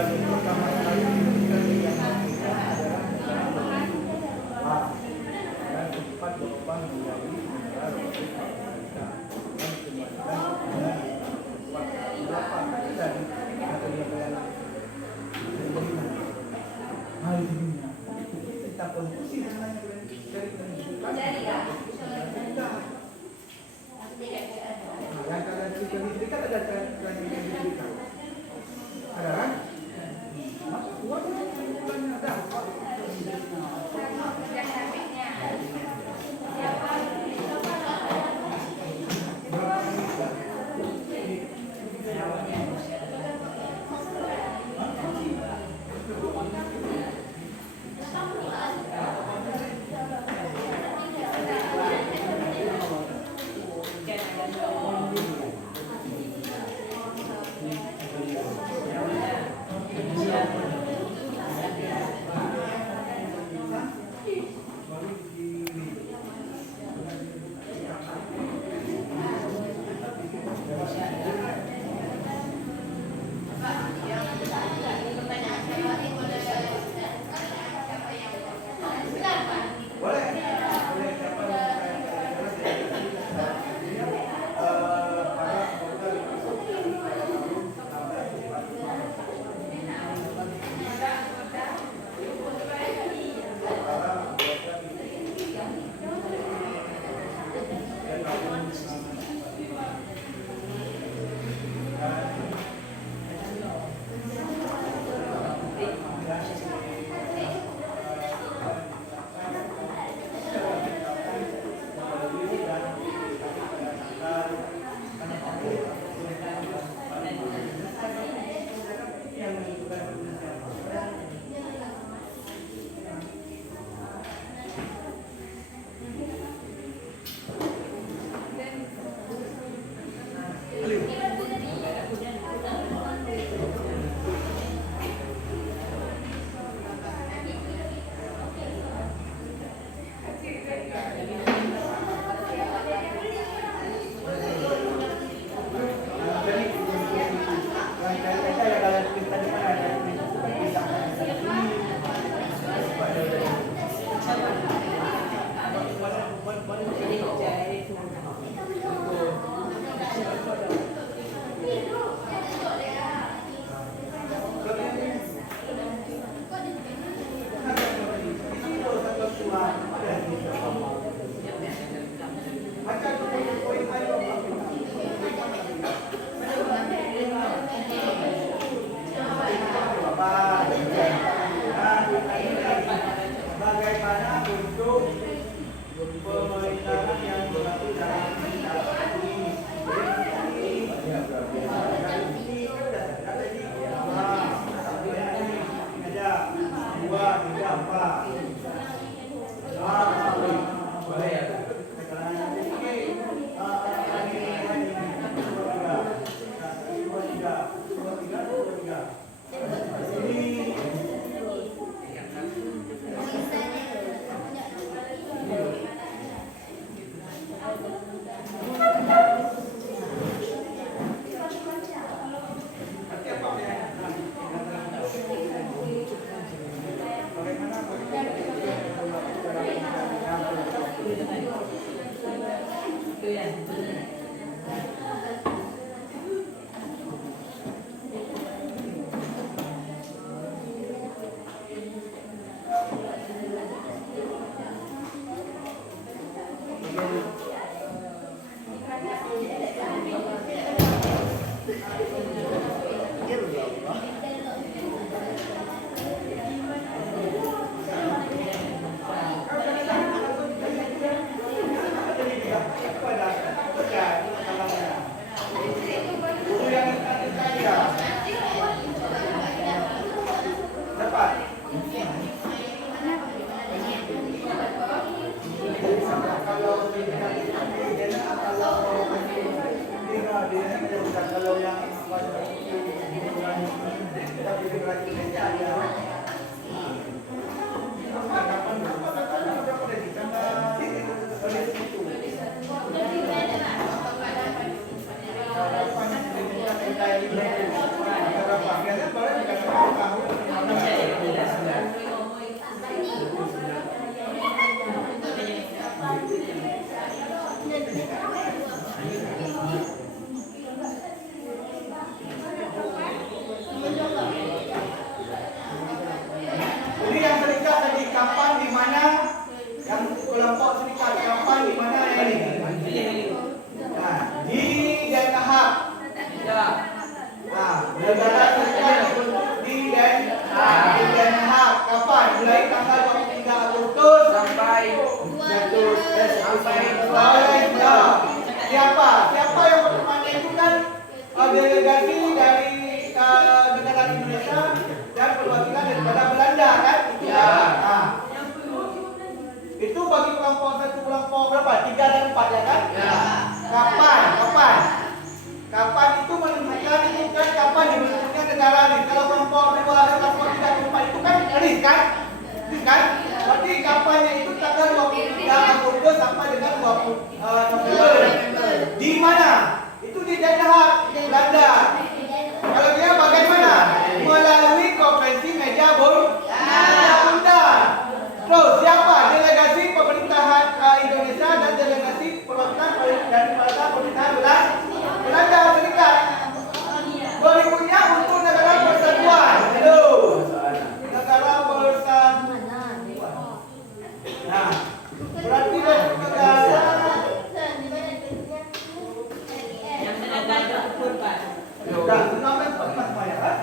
Dan pertama kali kami yang kita adalah A. Dan tempat jawaban menjadi negara Republik Amerika. Dan kembalikan berapa dan atau yang lain. Nah itu dia. Kita konfusi sebenarnya dari pendidikan. Yang kalian berikan ada kalian yang diberikan. Ada kan? Siapa? Siapa yang pertama itu kan delegasi dari negara Indonesia dan perwakilan daripada Belanda kan? Ya. Nah, itu bagi kelompok satu kelompok berapa? 3 dan 4 ya kan? Ya. Kapan? Kapan itu menentukan itu kan kapan dibentuknya negara ini? Kalau kelompok 2, kelompok 3, kelompok 4 itu kan RIS kan? Kan? Berarti kampanye itu tanggal 23 Agustus sampai dengan 20 November. Di mana? Itu di Den Haag, Belanda. Kalau dia bagaimana? Melalui konferensi meja bunda. Terus siapa? Delegasi pemerintahan Indonesia dan delegasi perwakilan dari pemerintahan Belanda Serikat. Berikutnya untuk negara persatuan. Halo. Negara persatuan. Nah, berarti bentuk negara sudah namanya tempat saya kan?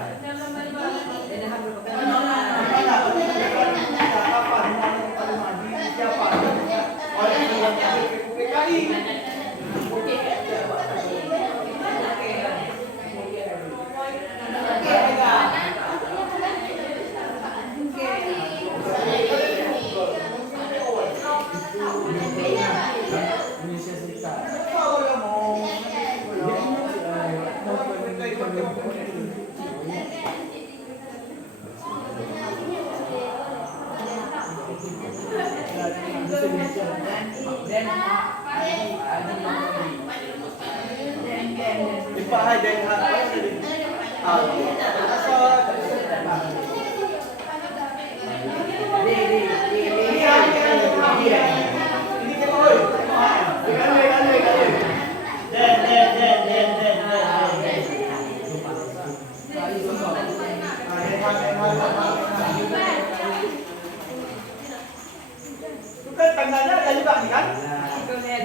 Tanggalnya ada juga nih kan?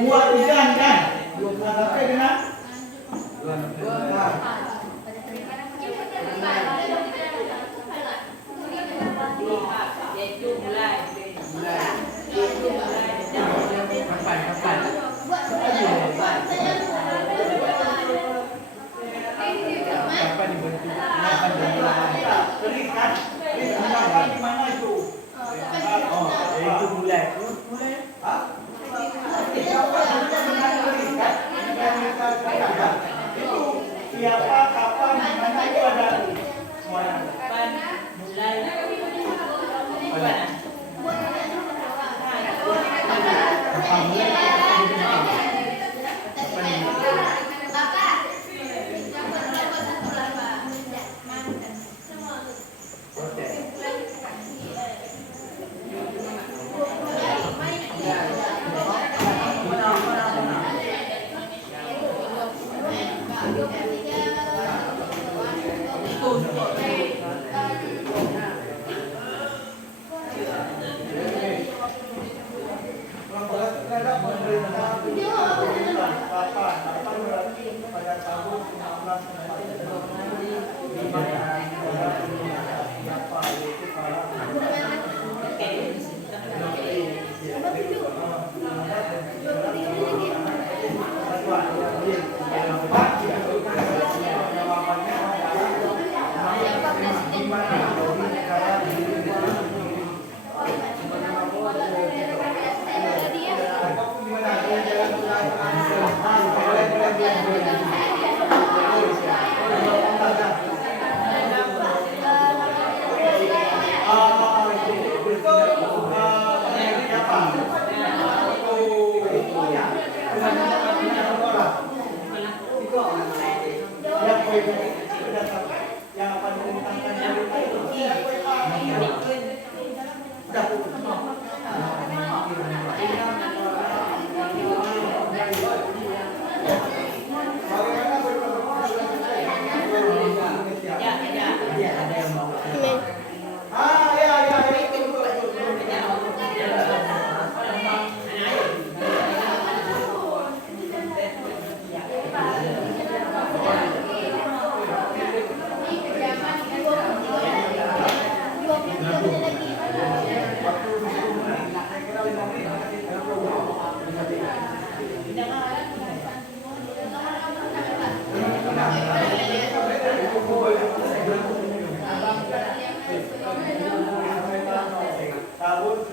2 bulan kan? 2 bulan sampai dengan siapa, kapan, di mana itu ada. tahun เ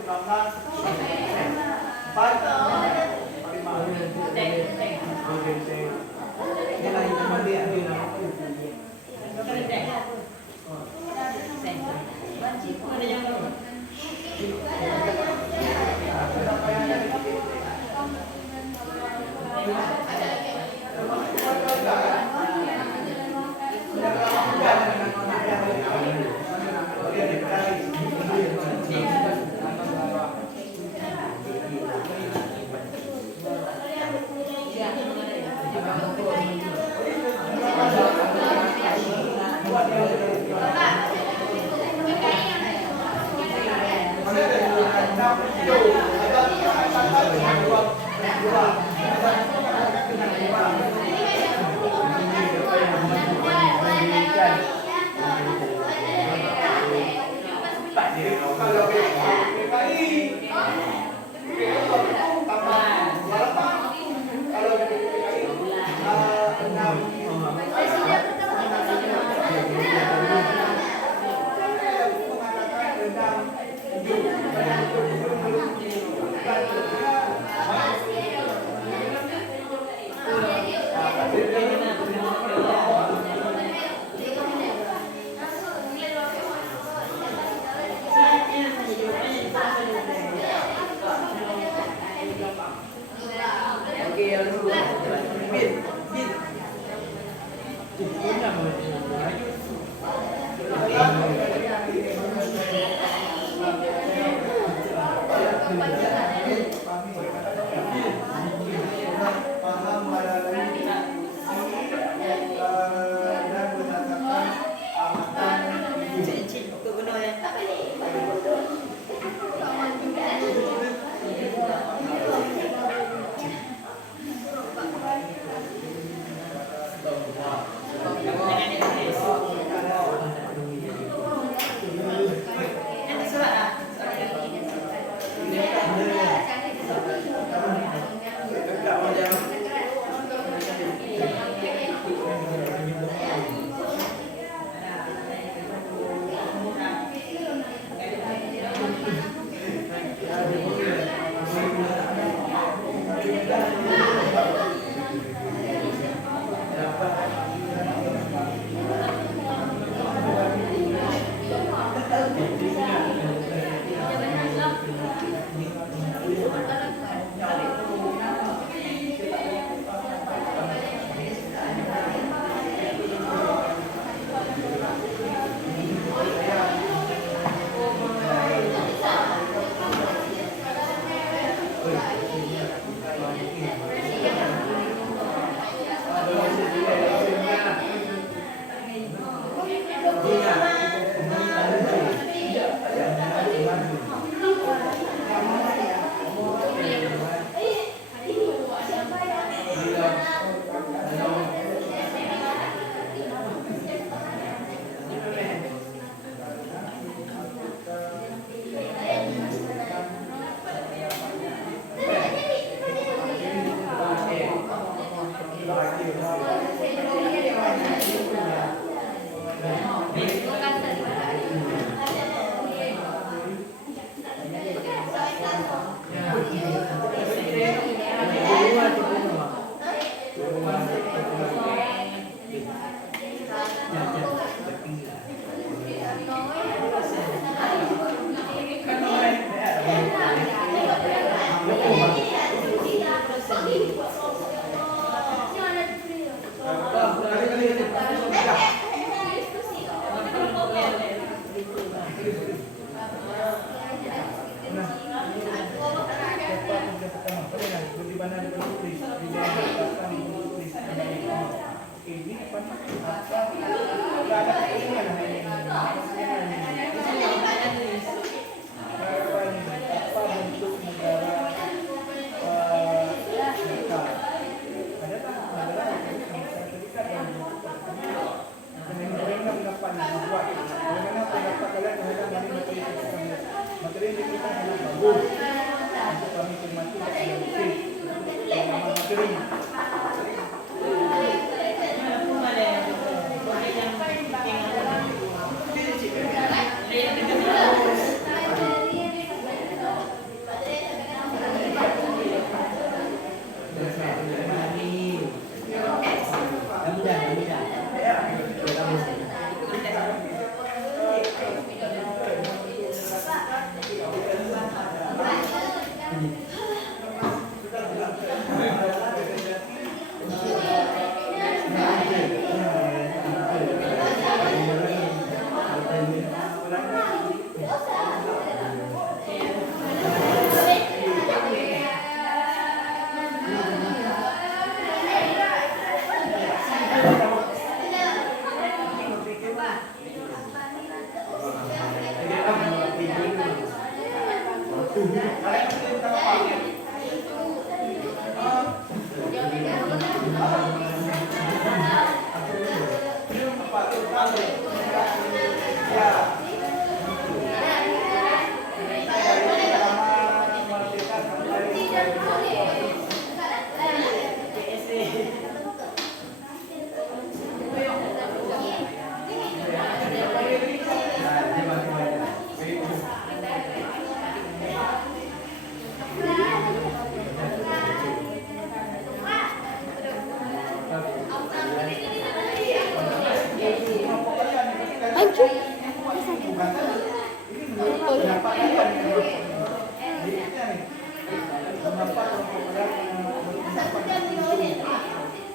Kalian masih minta apa? Ya.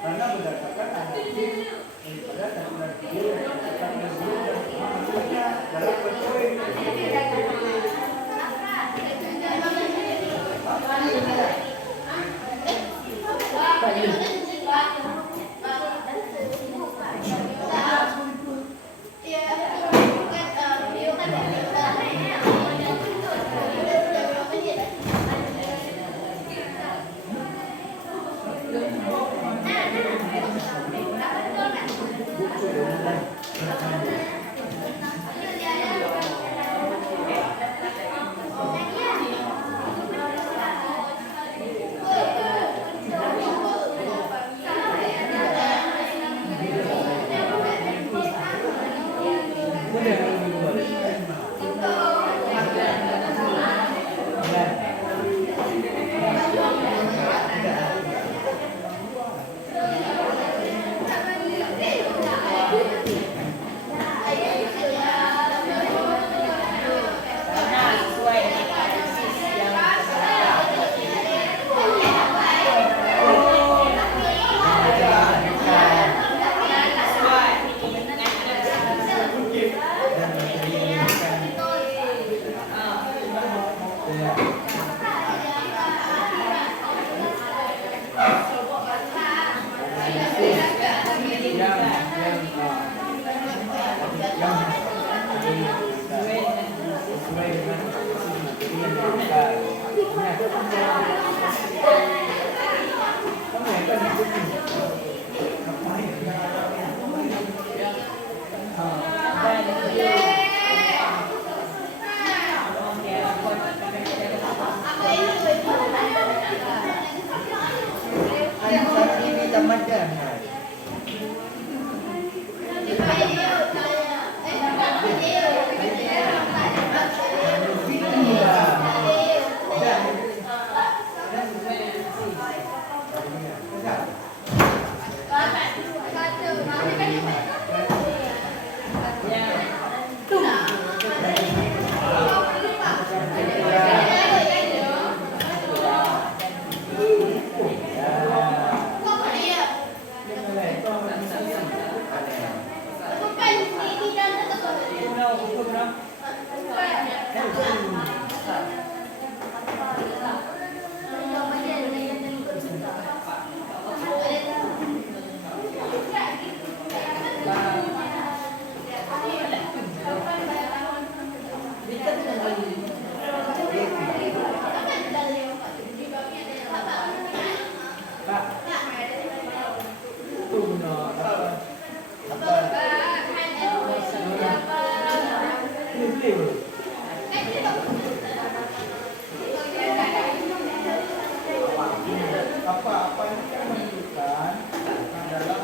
Karena berdasarkan daripada maksudnya dalam bentuk apa-apa ini kan menunjukkan adalah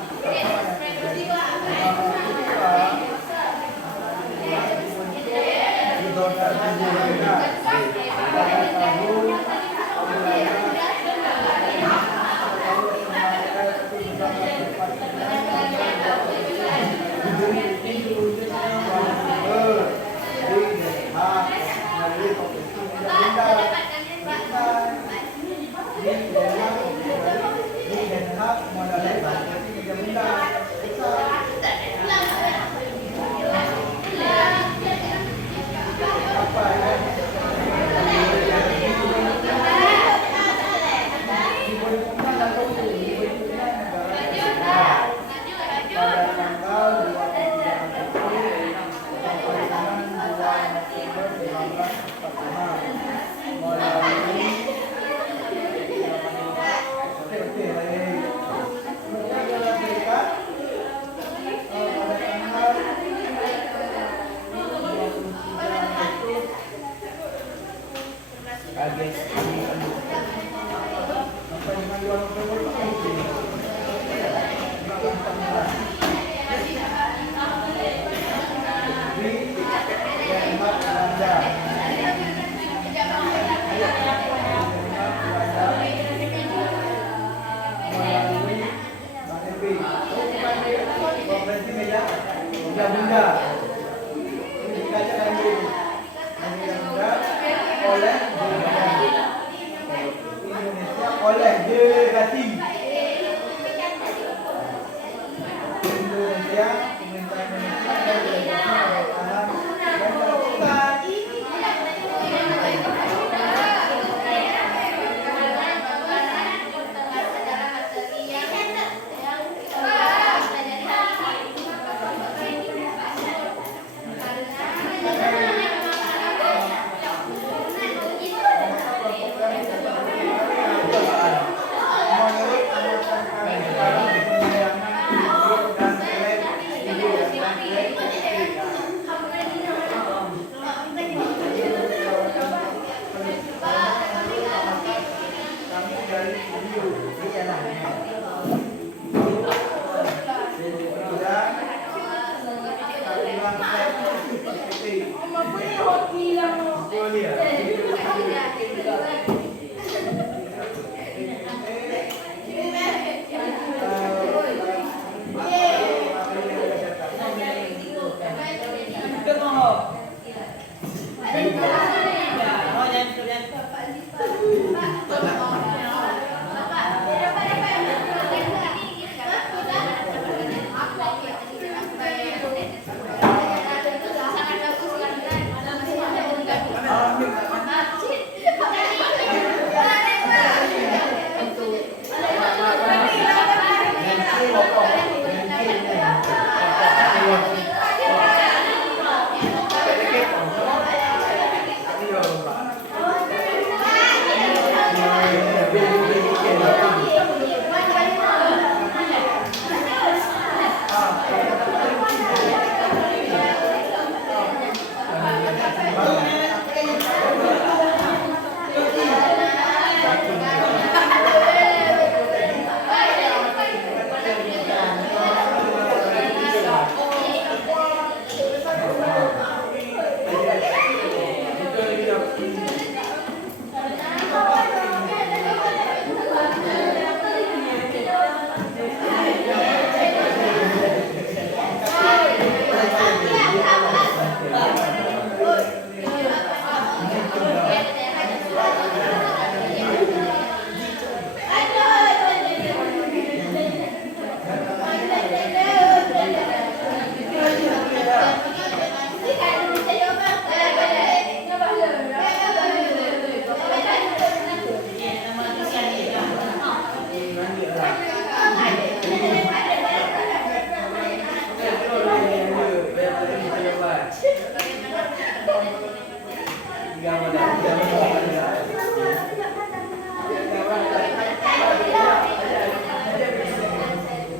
apa ya?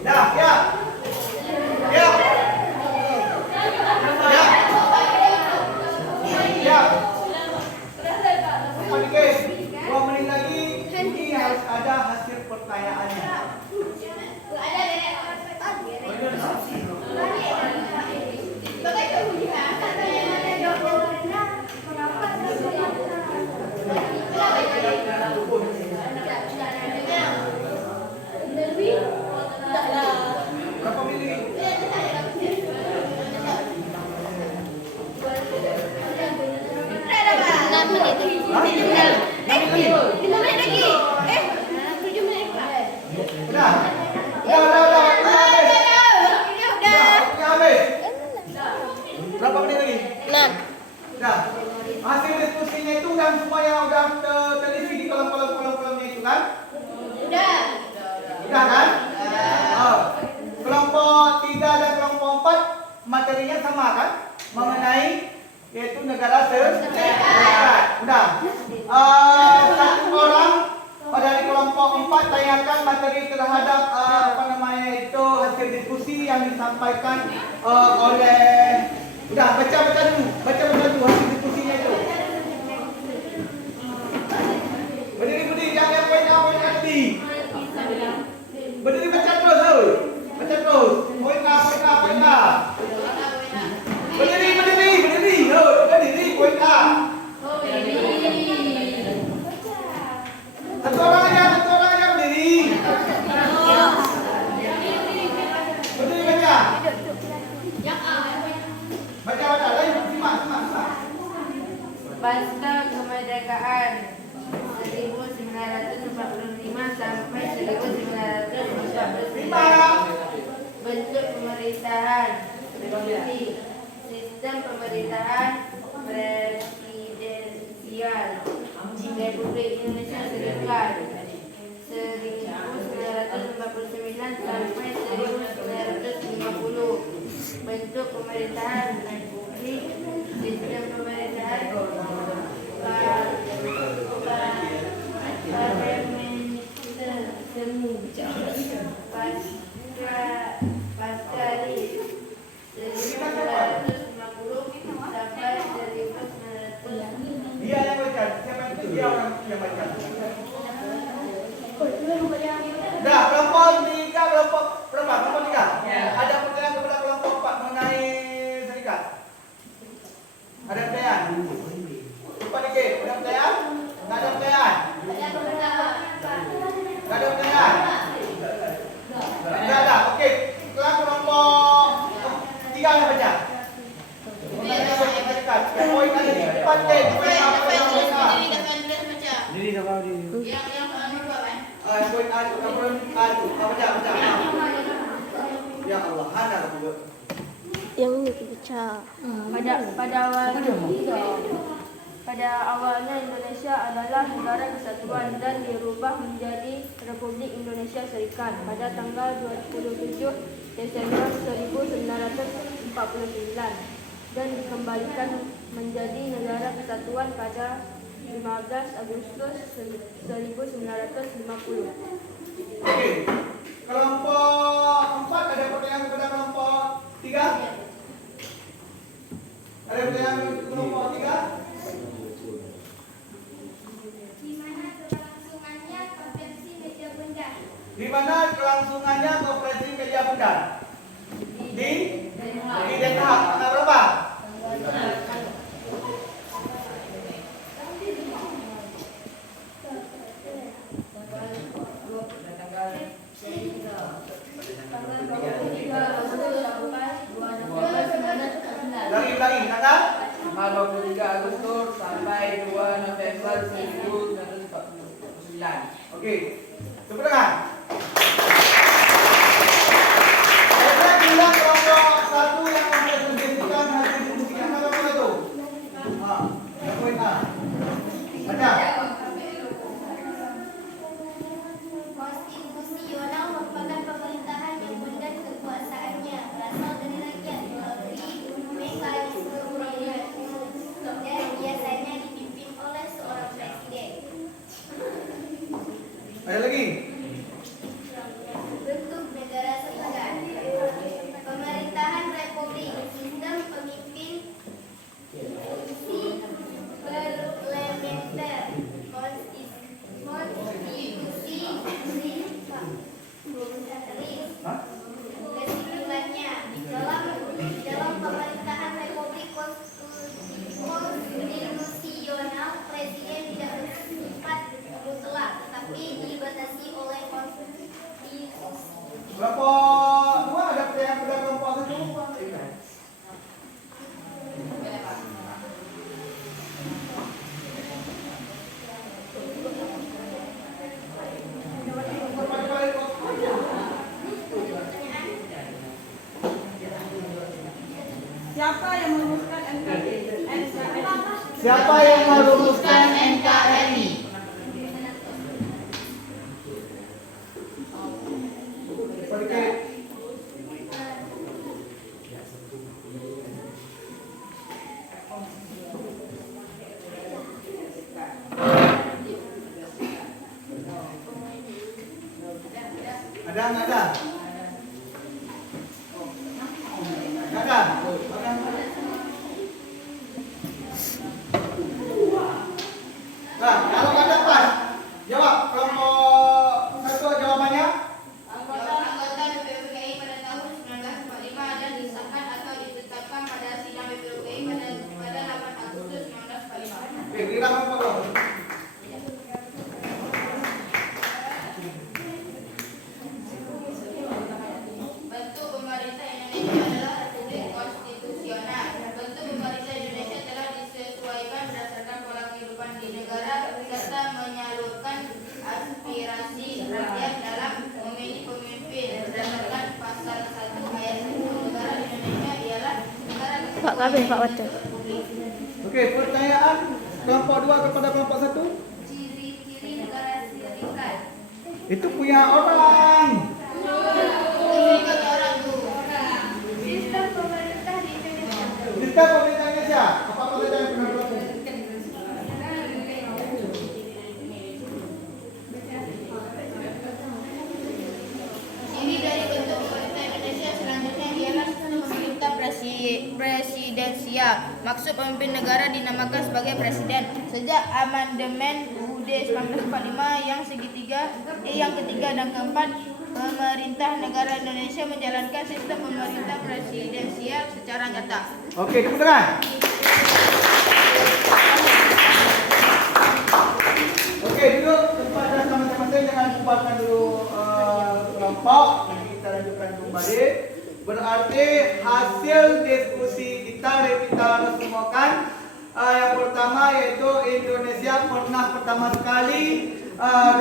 Dah, ya. Ya. Ya. Okey, 2 menit lagi ini harus ada hasil pertanyaannya. Berapa menit? Dah. Habis. Berapa menit lagi? 6. Dah. Hasil diskusinya itu dan semua yang udah terisi di kolom-kolomnya itu kan? Udah kan? Kelompok 3 dan kelompok 4 materinya sama kan? Mengenai yaitu negara serikat. Udah. Satu orang dari kelompok 4 tanyakan materi terhadap hasil diskusi yang disampaikan oleh. Udah, baca dulu hasil diskusinya itu. Berdiri jangan poin A tadi. Berdiri baca terus. Poin A. Berdiri. Poin A. Satu orang aja berdiri. Berdiri baca. Baca. Lain simak. Pasca kemerdekaan 1945 sampai 1949. Bentuk pemerintahan seperti sistem pemerintahan presidensial Republik Indonesia Serikat 1949 sampai 1950. Bentuk pemerintahan Republik, sistem pemerintahan parlementer semu pasca 1950 sampai 1900. Dia yang baca. Siapa itu? Dia orang yang baca. Dah, kelompok 3, kelompok berapa? Kelompok 3. Ada pertanyaan kepada kelompok 4 mengenai serikat. Ada pertanyaan? Lupa dikit. Ada pertanyaan? Tak ada pertanyaan? Tak ada pertanyaan? Tak ada. Okey. Kelompok 3 yang baca. Poin ada di depan deh. Poin A. Diri dah bawa diri. Poin A. Baca. Ya Allah, hana juga. Yang ini baca. Pada awalnya Indonesia adalah negara kesatuan dan dirubah menjadi Republik Indonesia Serikat pada tanggal 27 Desember 1949 dan dikembalikan menjadi negara kesatuan pada 15 Agustus 1950. Okey. Kelompok 4 ada pertanyaan kepada kelompok 3? Ada pertanyaan kepada kelompok 3? Di mana kelangsungannya konferensi meja bundar? Di Den Haag. Tanggal berapa? sampai 2 November 1949. Okey. Tepuk tangan. Saya bilang kelompok satu yang mempresentasikan hasil diskusi yang apa itu? Yang poin A. Baca. Konstitusional merupakan pemerintahan yang bundar kekuasaannya berasal dari rakyat melalui mekanisme urian dan biasanya dipimpin oleh seorang presiden. Ada lagi? Bentuk negara serikat. Pemerintahan republik, sistem pemimpin, fungsi parlementer, konstitusi, kesimpulannya dalam pemerintahan republik konstitusional presiden tidak bersifat mutlak tetapi dibatasi oleh konstitusi. Kelompok 2 ada pertanyaan pada kelompok 1? Siapa yang merumuskan NKRI? Siapa yang merumuskan NKRI? Sedikit. Ada nggak ada? Nggak ada. Nah, kalau ada pas, jawab kelompok satu jawabannya. Anggota BPUPKI pada tahun 1945 dan disahkan atau ditetapkan pada sidang BPUPKI pada 8 Agustus 1945. Oke, kira apa belum? Bentuk pemerintah Indonesia adalah Republik Konstitusional. Bentuk pemerintah Indonesia telah disesuaikan berdasarkan pola kehidupan di negara serta menyalurkan aspirasi rakyat dalam memilih pemimpin. Berdasarkan pasal 1 ayat 1 negara Indonesia ialah negara Pak Kabeh, Pak baca. Oke, pertanyaan kelompok 2 kepada kelompok 1. ciri-ciri negara serikat. Itu punya orang. Sistem pemerintah di Indonesia. Kita pemerintah Indonesia. Apa saja yang pernah berlaku? Ciri dari bentuk pemerintah Indonesia selanjutnya ialah sistem pemerintah presidensial. Maksud pemimpin negara dinamakan sebagai presiden. Sejak amandemen UUD 1945 yang ketiga dan keempat, pemerintah negara Indonesia menjalankan sistem pemerintah presidensial secara nyata. Oke, tepuk tangan. Oke, duduk tempat dan masing-masing, jangan bubarkan dulu kelompok. Nanti kita lanjutkan kembali. Berarti hasil diskusi kita resumakan. Yang pertama yaitu Indonesia pernah pertama sekali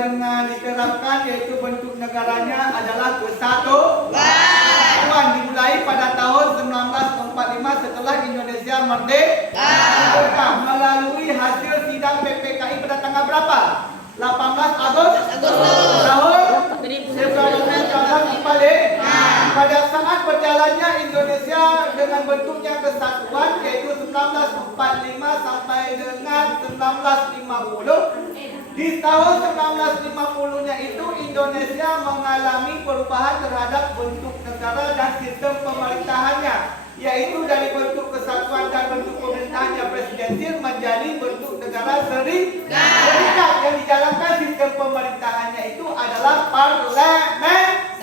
dengan diterapkan yaitu bentuk negaranya adalah kesatuan dimulai pada tahun 1945 setelah Indonesia merdeka melalui hasil sidang PPKI pada tanggal berapa? 18 Agustus tahun 1945. Pada saat berjalannya Indonesia dengan bentuknya kesatuan yaitu 1945 sampai dengan 1950. Di tahun 1950-nya itu Indonesia mengalami perubahan terhadap bentuk negara dan sistem pemerintahannya, yaitu dari bentuk kesatuan dan bentuk pemerintahannya presidensial menjadi bentuk negara serikat yang dijalankan sistem pemerintahannya itu adalah parlementer.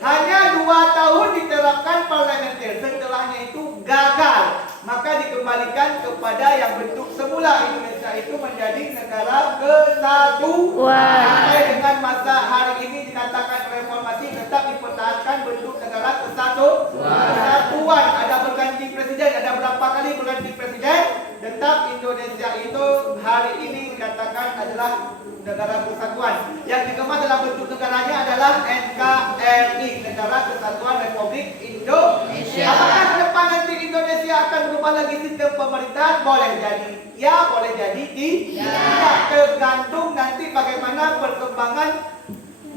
Hanya 2 tahun diterapkan parlementer, setelahnya itu gagal. Maka dikembalikan kepada yang bentuk semula. Indonesia itu menjadi negara kesatuan. Sampai dengan masa hari ini dikatakan reformasi tetap dipertahankan bentuk negara kesatuan. Ada berganti presiden, ada berapa kali berganti presiden, tetap Indonesia itu hari ini dikatakan adalah negara kesatuan. Yang dikemas dalam bentuk negaranya adalah NKRI, Negara Kesatuan Republik Indonesia. Apakah ke depan nanti Indonesia akan berubah lagi sistem pemerintahan? Boleh jadi ya, boleh jadi tidak. Tergantung nanti bagaimana perkembangan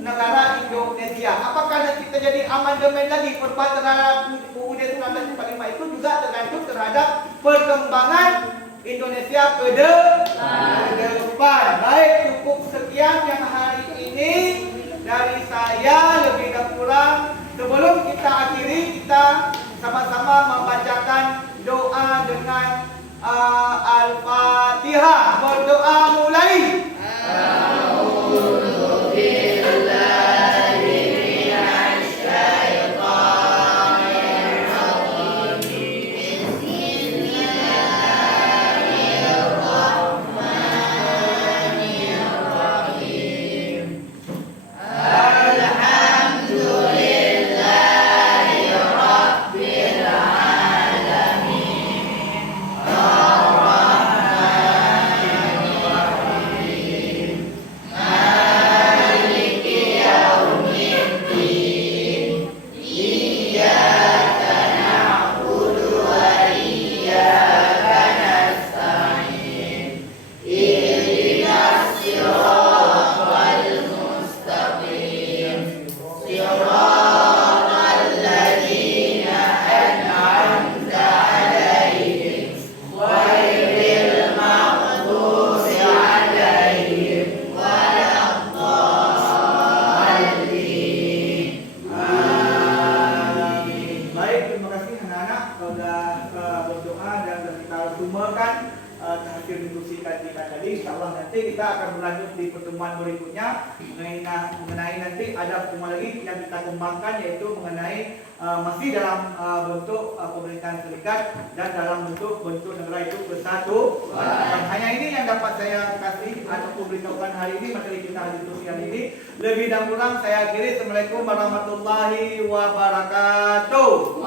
negara Indonesia. Apakah nanti terjadi amandemen lagi perubahan terhadap UUD 1945 itu juga tergantung terhadap perkembangan Indonesia ke depan. Baik, cukup sekian yang hari ini dari saya, lebih dan kurang. Sebelum kita akhiri, kita sama-sama membacakan doa dengan Al-Fatihah. Berdoa mulai. Hasil diskusi kita tadi, insyaallah nanti kita akan berlanjut di pertemuan berikutnya mengenai nanti ada pertemuan lagi yang kita kembangkan, yaitu mengenai masih dalam bentuk pemerintahan serikat dan dalam bentuk negara itu kesatuan. Hanya ini yang dapat saya kasih atau beritahukan hari ini, materi kita diskusi hari ini. Lebih dan kurang saya akhiri. Assalamualaikum warahmatullahi wabarakatuh.